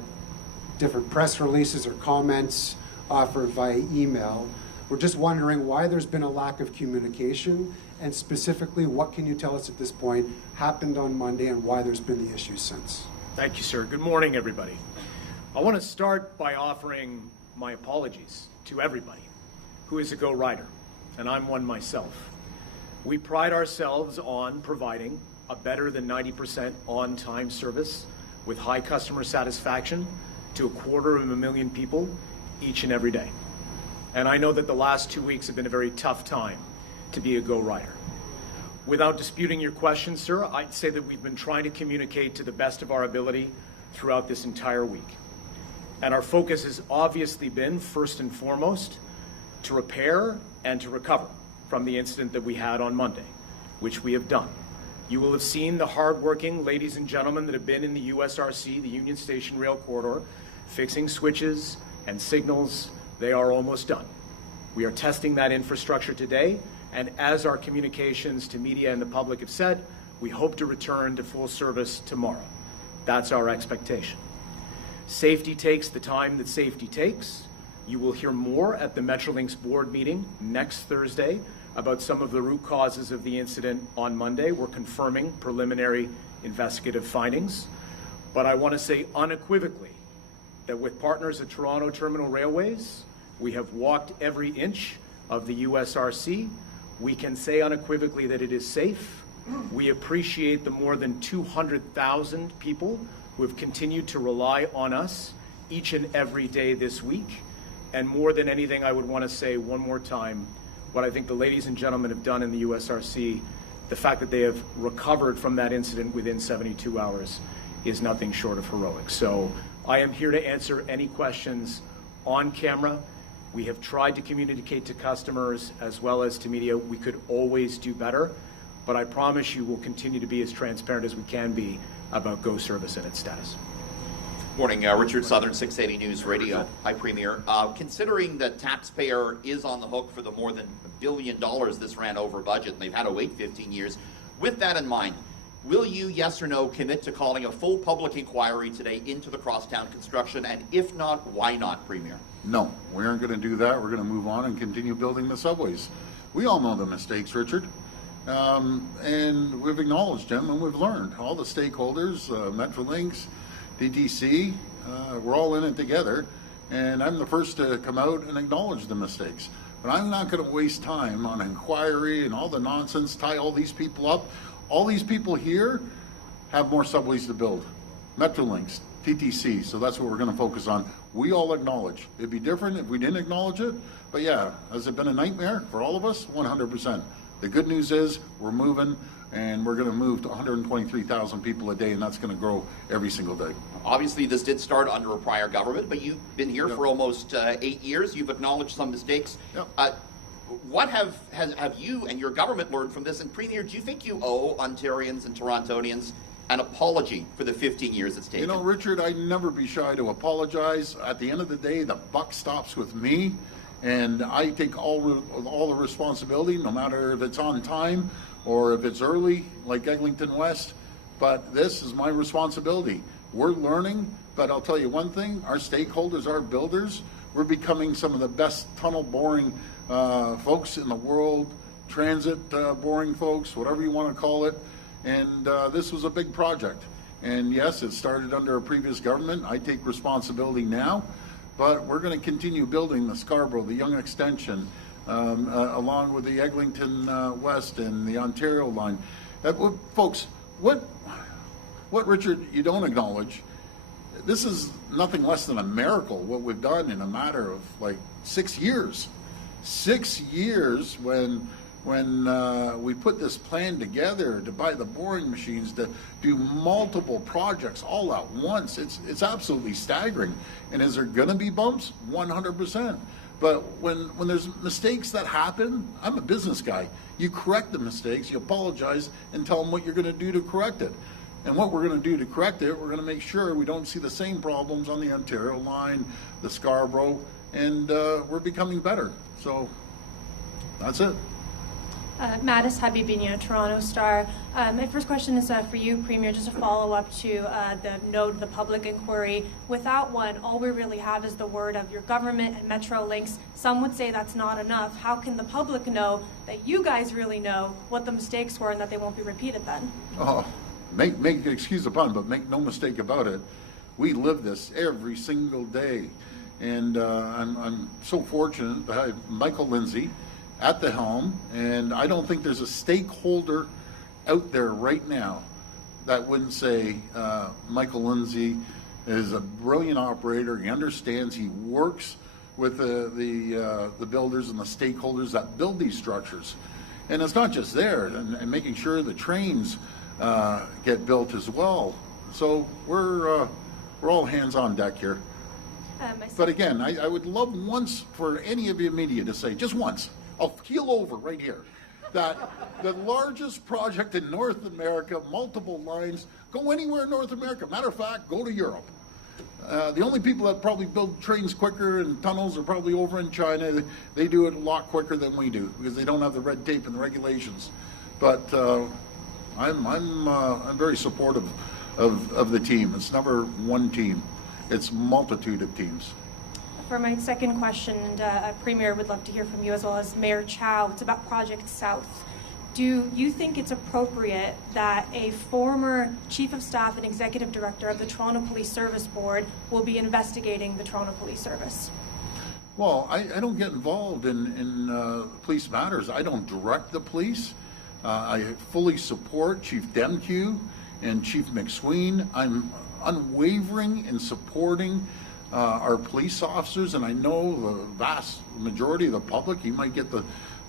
different press releases or comments offered via email. We're just wondering why there's been a lack of communication, and specifically, what can you tell us at this point happened on Monday and why there's been the issues since? Thank you, sir. Good morning, everybody. I want to start by offering my apologies to everybody who is a GO rider, and I'm one myself. We pride ourselves on providing a better than 90% on-time service with high customer satisfaction to 250,000 people each and every day. And I know that the last 2 weeks have been a very tough time to be a GO rider. Without disputing your question, sir, I'd say that we've been trying to communicate to the best of our ability throughout this entire week. And our focus has obviously been, first and foremost, to repair and to recover from the incident that we had on Monday, which we have done. You will have seen the hardworking ladies and gentlemen that have been in the USRC, the Union Station Rail Corridor, fixing switches and signals. They are almost done. We are testing that infrastructure today, and as our communications to media and the public have said, we hope to return to full service tomorrow. That's our expectation. Safety takes the time that safety takes. You will hear more at the Metrolinx board meeting next Thursday about some of the root causes of the incident on Monday. We're confirming preliminary investigative findings. But I want to say unequivocally that with partners at Toronto Terminal Railways, we have walked every inch of the USRC. We can say unequivocally that it is safe. We appreciate the more than 200,000 people who have continued to rely on us each and every day this week. And more than anything, I would want to say one more time, what I think the ladies and gentlemen have done in the USRC, the fact that they have recovered from that incident within 72 hours is nothing short of heroic. So I am here to answer any questions on camera. We have tried to communicate to customers as well as to media. We could always do better, but I promise you we'll continue to be as transparent as we can be about GO service and its status. Morning, Richard Southern, 680 News Radio. Hi, Premier. Considering the taxpayer is on the hook for the more than $1 billion this ran over budget, and they've had to wait 15 years, with that in mind, will you, yes or no, commit to calling a full public inquiry today into the crosstown construction, and if not, why not, Premier? No, we aren't going to do that. We're going to move on and continue building the subways. We all know the mistakes, Richard, and we've acknowledged them and we've learned. All the stakeholders, Metrolinx, DTC, we're all in it together, and I'm the first to come out and acknowledge the mistakes. But I'm not going to waste time on inquiry and all the nonsense, tie all these people up. All these people here have more subways to build. Metrolinx, TTC, so that's what we're going to focus on. We all acknowledge. It'd be different if we didn't acknowledge it, but yeah, has it been a nightmare for all of us? 100%. The good news is we're moving, and we're going to move to 123,000 people a day, and that's going to grow every single day. Obviously, this did start under a prior government, but you've been here for almost 8 years. You've acknowledged some mistakes. What have you and your government learned from this? And Premier, do you think you owe Ontarians and Torontonians an apology for the 15 years it's taken? You know, Richard, I'd never be shy to apologize. At the end of the day, the buck stops with me, and I take all the responsibility, no matter if it's on time or if it's early, like Eglinton West. But this is my responsibility. We're learning, but I'll tell you one thing, our stakeholders, our builders, we're becoming some of the best tunnel boring folks in the world, transit boring folks, whatever you want to call it. And this was a big project. And yes, it started under a previous government. I take responsibility now, but we're going to continue building the Scarborough, the Yonge Extension, along with the Eglinton West and the Ontario line. Folks, what Richard, you don't acknowledge, this is nothing less than a miracle, what we've done in a matter of like 6 years. 6 years when we put this plan together to buy the boring machines, to do multiple projects all at once. It's absolutely staggering. And is there going to be bumps? 100%. But when there's mistakes that happen, I'm a business guy. You correct the mistakes, you apologize, and tell them what you're going to do to correct it. And what we're going to do to correct it, we're going to make sure we don't see the same problems on the Ontario line, the Scarborough, and we're becoming better. So that's it. Mattis Habibinho, Toronto Star. My first question is for you, Premier, just a follow-up to the no to the public inquiry. Without one, all we really have is the word of your government and Metrolinx. Some would say that's not enough. How can the public know that you guys really know what the mistakes were and that they won't be repeated then? Oh, excuse the pun, but make no mistake about it. We live this every single day. And I'm so fortunate to have Michael Lindsay at the helm, and I don't think there's a stakeholder out there right now that wouldn't say Michael Lindsay is a brilliant operator. He understands. He works with the builders and the stakeholders that build these structures, and it's not just there, and making sure the trains get built as well. So we're all hands on deck here. But again, I would love once for any of you media to say, just once, I'll keel over right here, that the largest project in North America, multiple lines, go anywhere in North America. Matter of fact, go to Europe. The only people that probably build trains quicker and tunnels are probably over in China. They do it a lot quicker than we do because they don't have the red tape and the regulations. But I'm very supportive of the team. It's never one team. It's multitude of teams. For my second question, and Premier, would love to hear from you as well as Mayor Chow. It's about Project South. Do you think it's appropriate that a former Chief of Staff and Executive Director of the Toronto Police Service Board will be investigating the Toronto Police Service? Well, I don't get involved in police matters. I don't direct the police. I fully support Chief Demkew and Chief McSween. I'm unwavering in supporting our police officers, and I know the vast majority of the public, you might get the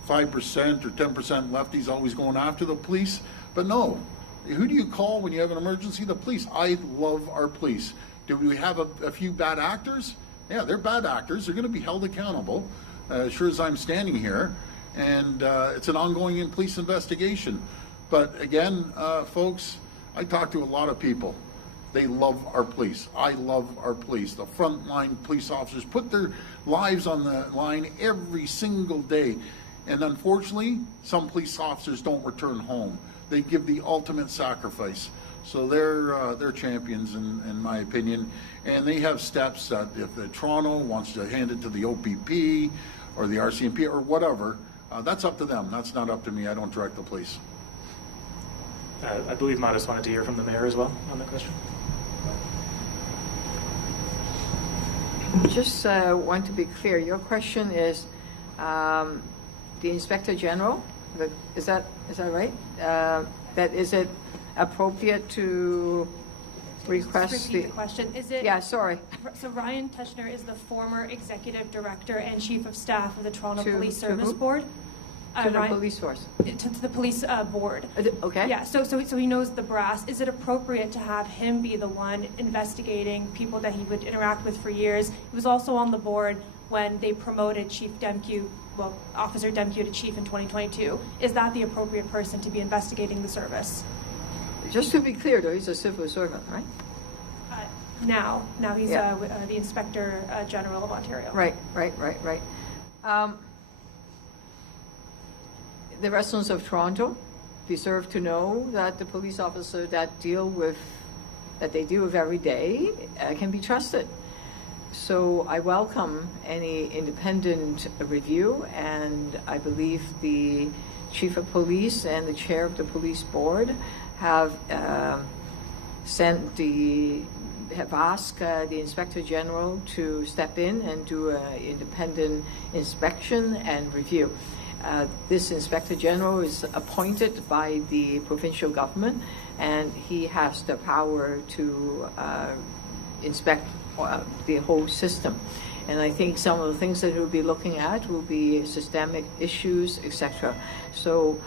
5% or 10% lefties always going after the police, but no. Who do you call when you have an emergency? The police. I love our police. Do we have a few bad actors? Yeah, they're bad actors. They're going to be held accountable, as sure as I'm standing here, and it's an ongoing police investigation. But again, folks, I talk to a lot of people. They love our police. I love our police. The frontline police officers put their lives on the line every single day. And unfortunately, some police officers don't return home. They give the ultimate sacrifice. So they're champions in my opinion. And they have steps that if Toronto wants to hand it to the OPP or the RCMP or whatever, that's up to them. That's not up to me. I don't direct the police. I believe Mattis wanted to hear from the mayor as well on that question. Just want to be clear. Your question is The Inspector General, is that right? That is it appropriate to request Just repeat the question. Is it? Yeah, sorry. So Ryan Teschner is the former executive director and chief of staff of the Toronto To Police Service who? Board. To the police force. To the police board. Okay. Yeah. So he knows the brass. Is it appropriate to have him be the one investigating people that he would interact with for years? He was also on the board when they promoted Officer Demkew to chief in 2022. Is that the appropriate person to be investigating the service? Just to be clear, though, he's a civil servant, right? Now he's the Inspector General of Ontario. Right. The residents of Toronto deserve to know that the police officer that they deal with every day can be trusted. So I welcome any independent review, and I believe the chief of police and the chair of the police board have asked the Inspector General to step in and do an independent inspection and review. This Inspector General is appointed by the provincial government, and he has the power to inspect the whole system. And I think some of the things that we'll be looking at will be systemic issues, etc. So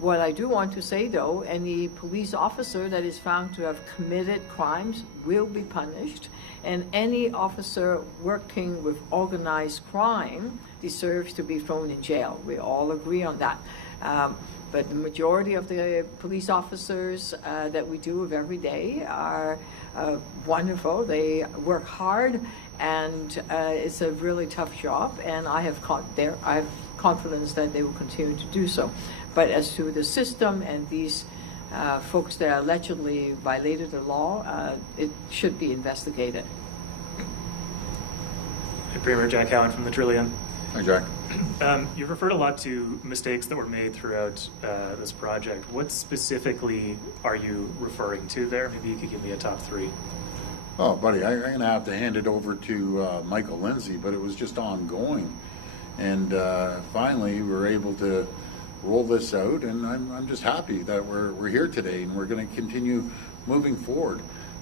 what I do want to say, though, any police officer that is found to have committed crimes will be punished, and any officer working with organized crime deserves to be thrown in jail. We all agree on that. But the majority of the police officers that we do with every day are wonderful. They work hard, and it's a really tough job, and I have confidence that they will continue to do so. But as to the system and these folks that allegedly violated the law, it should be investigated. Hey, Premier Jack Cowan from the Trillion. Hi, Jack. You've referred a lot to mistakes that were made throughout this project. What specifically are you referring to there? Maybe you could give me a top three. Oh, buddy, I'm going to have to hand it over to Michael Lindsay, but it was just ongoing. And finally, we were able to roll this out, and I'm just happy that we're here today, and we're going to continue moving forward.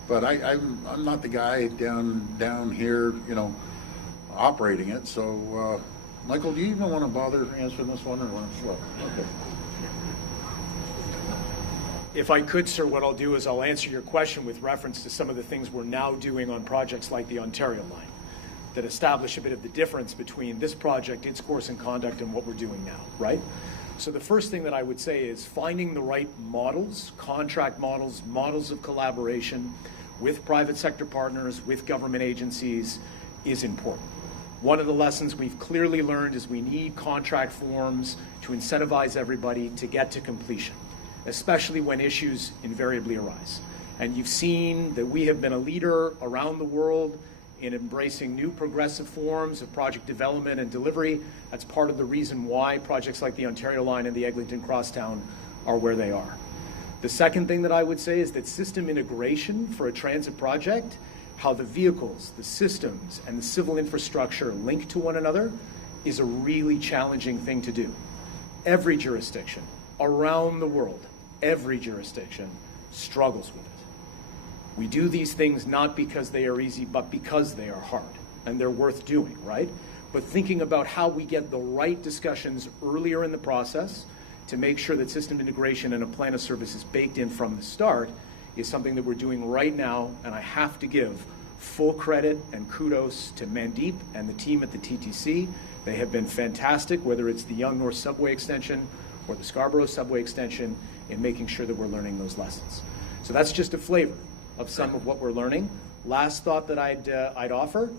But I'm not the guy down here, operating it. So, Michael, do you even want to bother answering this one, or what? Okay. If I could, sir, what I'll do is I'll answer your question with reference to some of the things we're now doing on projects like the Ontario line that establish a bit of the difference between this project, its course and conduct, and what we're doing now, right? So the first thing that I would say is finding the right models, contract models, models of collaboration with private sector partners, with government agencies is important. One of the lessons we've clearly learned is we need contract forms to incentivize everybody to get to completion, especially when issues invariably arise. And you've seen that we have been a leader around the world in embracing new progressive forms of project development and delivery. That's part of the reason why projects like the Ontario line and the Eglinton Crosstown are where they are. The second thing that I would say is that system integration for a transit project, how the vehicles, the systems, and the civil infrastructure link to one another, is a really challenging thing to do. Every jurisdiction around the world, every jurisdiction struggles with it. We do these things not because they are easy, but because they are hard, and they're worth doing, right? But thinking about how we get the right discussions earlier in the process to make sure that system integration and a plan of service is baked in from the start is something that we're doing right now, and I have to give full credit and kudos to Mandeep and the team at the TTC. They have been fantastic, whether it's the Yonge North Subway Extension or the Scarborough Subway Extension, in making sure that we're learning those lessons. So that's just a flavor of some of what we're learning. Last thought that I'd offer,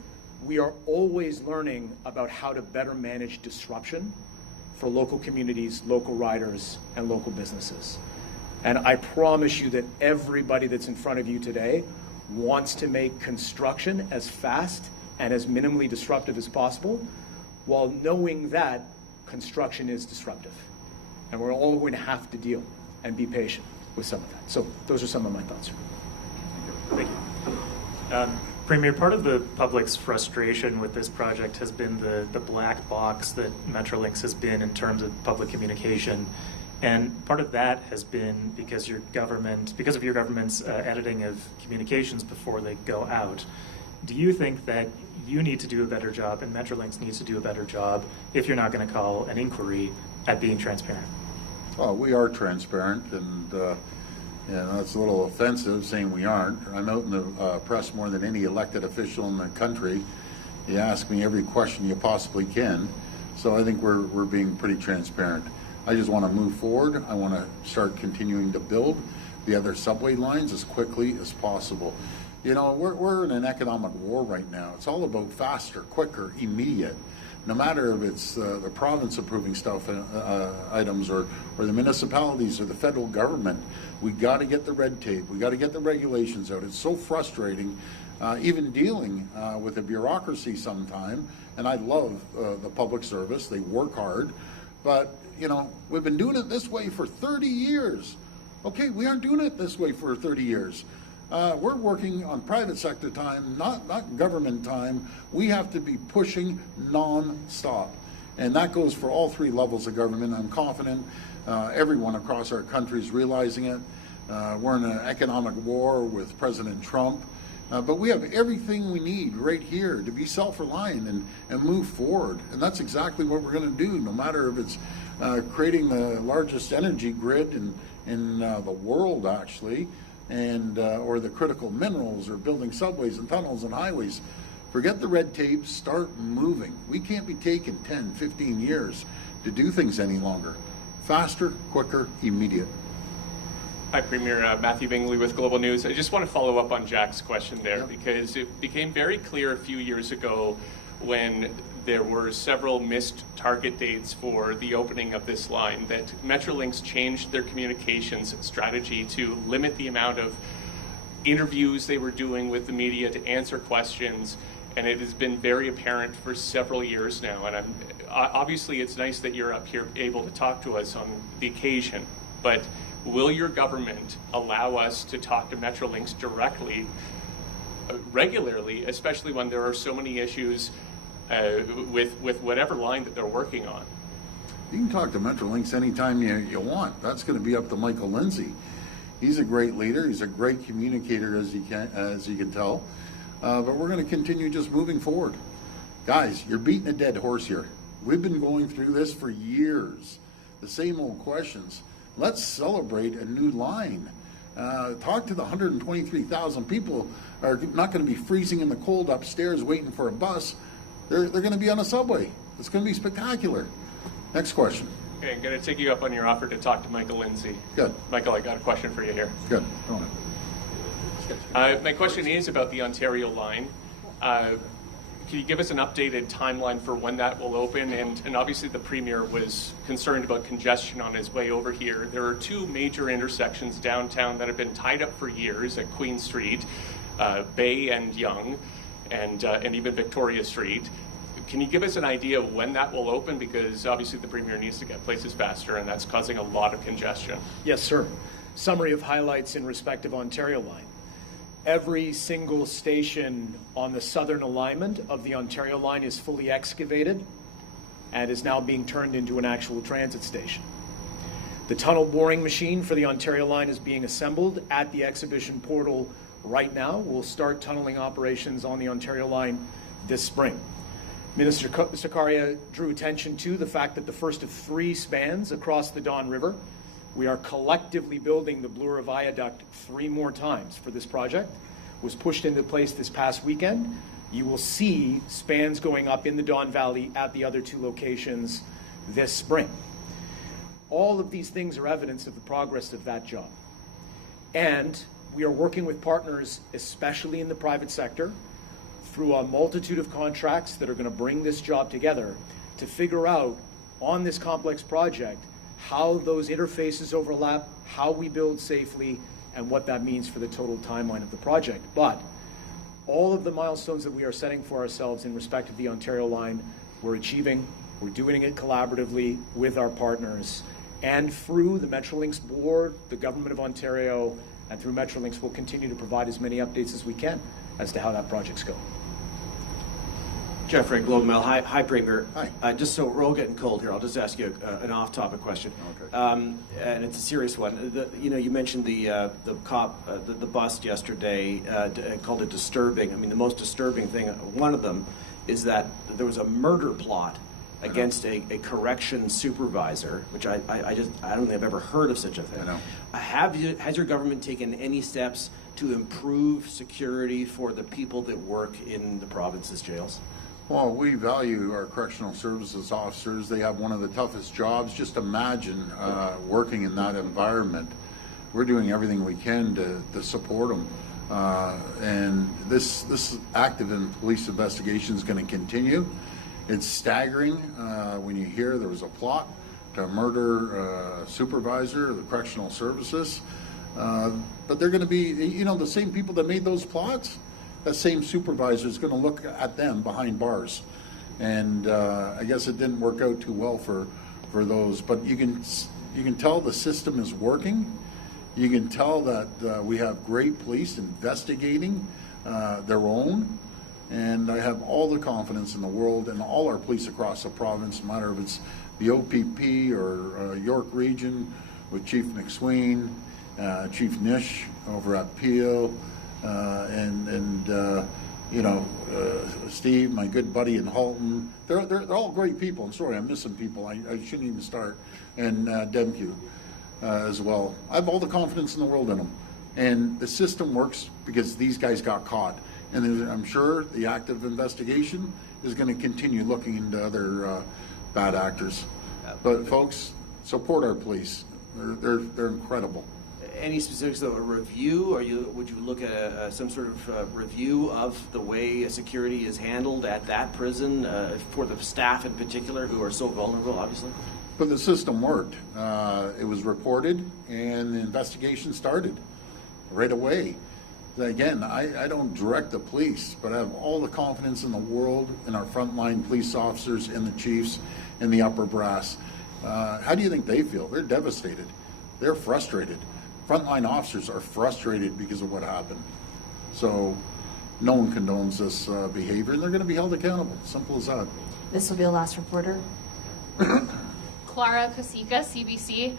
we are always learning about how to better manage disruption for local communities, local riders, and local businesses. And I promise you that everybody that's in front of you today wants to make construction as fast and as minimally disruptive as possible, while knowing that construction is disruptive. And we're all going to have to deal and be patient with some of that. So those are some of my thoughts. Thank you. Premier, part of the public's frustration with this project has been the black box that Metrolinx has been in terms of public communication. And part of that has been because of your government's editing of communications before they go out. Do you think that you need to do a better job and Metrolinx needs to do a better job if you're not going to call an inquiry at being transparent? Well, we are transparent, and that's a little offensive saying we aren't. I'm out in the press more than any elected official in the country. You ask me every question you possibly can, so I think we're being pretty transparent. I just want to move forward. I want to start continuing to build the other subway lines as quickly as possible. You know, we're in an economic war right now. It's all about faster, quicker, immediate. No matter if it's the province approving stuff, items, or the municipalities or the federal government, we got to get the red tape. We got to get the regulations out. It's so frustrating, even dealing with the bureaucracy sometime. And I love the public service. They work hard. But, you know, we've been doing it this way for 30 years. Okay, we aren't doing it this way for 30 years. We're working on private sector time, not government time. We have to be pushing non-stop. And that goes for all three levels of government. I'm confident everyone across our country is realizing it. We're in an economic war with President Trump. But we have everything we need right here to be self-reliant and move forward. And that's exactly what we're going to do, no matter if it's creating the largest energy grid in the world, actually, and or the critical minerals, or building subways and tunnels and highways. Forget the red tape, start moving. We can't be taking 10, 15 years to do things any longer. Faster, quicker, immediate. Hi, Premier. Matthew Bingley with Global News. I just want to follow up on Jack's question there, because it became very clear a few years ago when there were several missed target dates for the opening of this line that Metrolinx changed their communications strategy to limit the amount of interviews they were doing with the media to answer questions, and it has been very apparent for several years now. And obviously it's nice that you're up here able to talk to us on the occasion, but will your government allow us to talk to Metrolinx directly, regularly, especially when there are so many issues with whatever line that they're working on? You can talk to Metrolinx anytime you want. That's going to be up to Michael Lindsay. He's a great leader. He's a great communicator, as you can tell. But we're going to continue just moving forward. Guys, you're beating a dead horse here. We've been going through this for years. The same old questions. Let's celebrate a new line. Talk to the 123,000 people are not going to be freezing in the cold upstairs waiting for a bus. They're going to be on a subway. It's going to be spectacular. Next question. Okay, I'm going to take you up on your offer to talk to Michael Lindsay. Good. Michael, I got a question for you here. Good. My question is about the Ontario line. Can you give us an updated timeline for when that will open? And obviously the Premier was concerned about congestion on his way over here. There are two major intersections downtown that have been tied up for years at Queen Street, Bay and Yonge, and even Victoria Street. Can you give us an idea of when that will open? Because obviously the Premier needs to get places faster, and that's causing a lot of congestion. Yes, sir. Summary of highlights in respect of Ontario line. Every single station on the southern alignment of the Ontario line is fully excavated and is now being turned into an actual transit station. The tunnel boring machine for the Ontario line is being assembled at the exhibition portal right now. We'll start tunneling operations on the Ontario line this spring. Minister Sakaria drew attention to the fact that the first of 3 spans across the Don River, we are collectively building the Bloor Viaduct 3 more times for this project, was pushed into place this past weekend. You will see spans going up in the Don Valley at the other 2 locations this spring. All of these things are evidence of the progress of that job. And we are working with partners, especially in the private sector, through a multitude of contracts that are going to bring this job together to figure out on this complex project how those interfaces overlap, how we build safely, and what that means for the total timeline of the project. But all of the milestones that we are setting for ourselves in respect of the Ontario line, we're achieving. We're doing it collaboratively with our partners. And through the Metrolinx board, the Government of Ontario, and through Metrolinx, we'll continue to provide as many updates as we can as to how that project's going. Jeffrey, Globe Mail. Hi, Premier. Hi. Just so we're all getting cold here, I'll just ask you an off-topic question. Okay. And it's a serious one. You mentioned the cop, the bust yesterday, called it disturbing. I mean, the most disturbing thing, one of them, is that there was a murder plot against a correction supervisor, which I don't think I've ever heard of such a thing. I know. Has your government taken any steps to improve security for the people that work in the province's jails? Well, we value our correctional services officers. They have one of the toughest jobs. Just imagine working in that environment. We're doing everything we can to support them. And this active in police investigation is going to continue. It's staggering when you hear there was a plot to murder a supervisor of the correctional services. But they're going to be, the same people that made those plots. That same supervisor is going to look at them behind bars, and I guess it didn't work out too well for those. But you can tell the system is working. You can tell that we have great police investigating their own, and I have all the confidence in the world in all our police across the province, no matter if it's the OPP or York Region with Chief McSween, Chief Nish over at Peel. Steve, my good buddy in Halton, they're all great people. I'm sorry, I'm missing people. I shouldn't even start. And Demke as well. I have all the confidence in the world in them. And the system works because these guys got caught. And I'm sure the active investigation is going to continue looking into other bad actors. But folks, support our police. They're incredible. Any specifics, though, a review? Would you look at some sort of review of the way security is handled at that prison for the staff in particular who are so vulnerable, obviously? But the system worked. It was reported, and the investigation started right away. Again, I don't direct the police, but I have all the confidence in the world in our frontline police officers and the chiefs and the upper brass. How do you think they feel? They're devastated. They're frustrated. Frontline officers are frustrated because of what happened. So no one condones this behavior, and they're going to be held accountable. Simple as that. This will be the last reporter. Clara Kosika, CBC.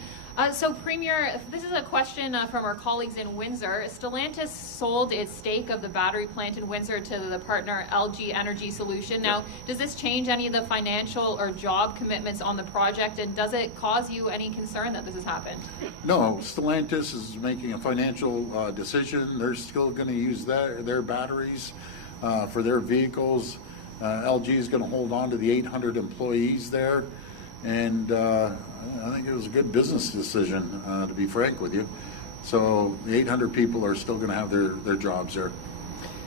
So, Premier, this is a question from our colleagues in Windsor. Stellantis sold its stake of the battery plant in Windsor to the partner LG Energy Solution. Now, does this change any of the financial or job commitments on the project, and does it cause you any concern that this has happened? No, Stellantis is making a financial decision. They're still going to use their batteries for their vehicles. LG is going to hold on to the 800 employees there. And I think it was a good business decision, to be frank with you. So the 800 people are still going to have their jobs there.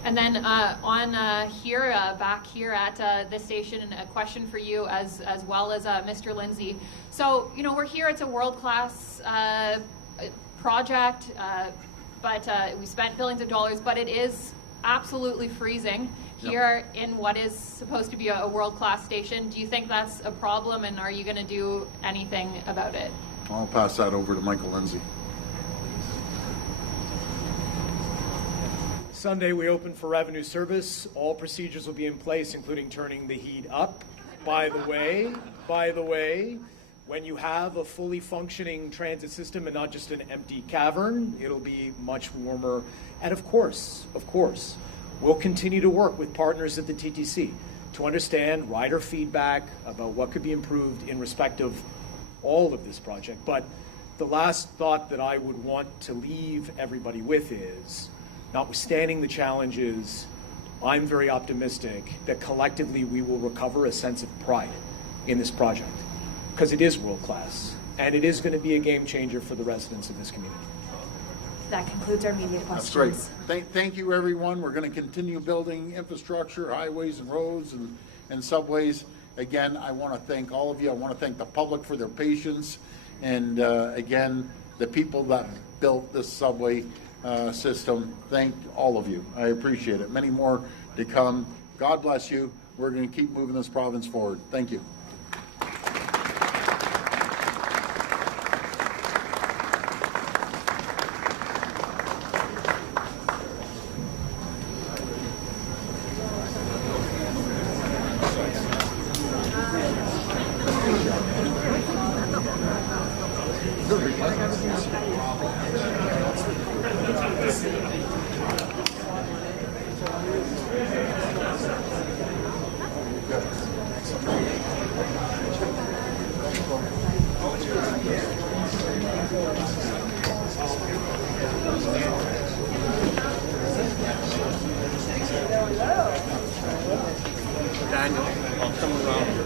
And then back here at this station, a question for you as well as Mr. Lindsay. So, we're here, it's a world-class project, but we spent billions of dollars, but it is absolutely freezing here in what is supposed to be a world-class station. Do you think that's a problem, and are you going to do anything about it? I'll pass that over to Michael Lindsay. Sunday we open for revenue service. All procedures will be in place, including turning the heat up. By the way, when you have a fully functioning transit system and not just an empty cavern, it'll be much warmer. And of course, we'll continue to work with partners at the TTC to understand rider feedback about what could be improved in respect of all of this project. But the last thought that I would want to leave everybody with is, notwithstanding the challenges, I'm very optimistic that collectively we will recover a sense of pride in this project, because it is world-class, and it is going to be a game changer for the residents of this community. That concludes our media questions. That's great. Thank you, everyone. We're going to continue building infrastructure, highways and roads and subways. Again, I want to thank all of you. I want to thank the public for their patience. And again, the people that built this subway system, thank all of you. I appreciate it. Many more to come. God bless you. We're going to keep moving this province forward. Thank you. Toronto.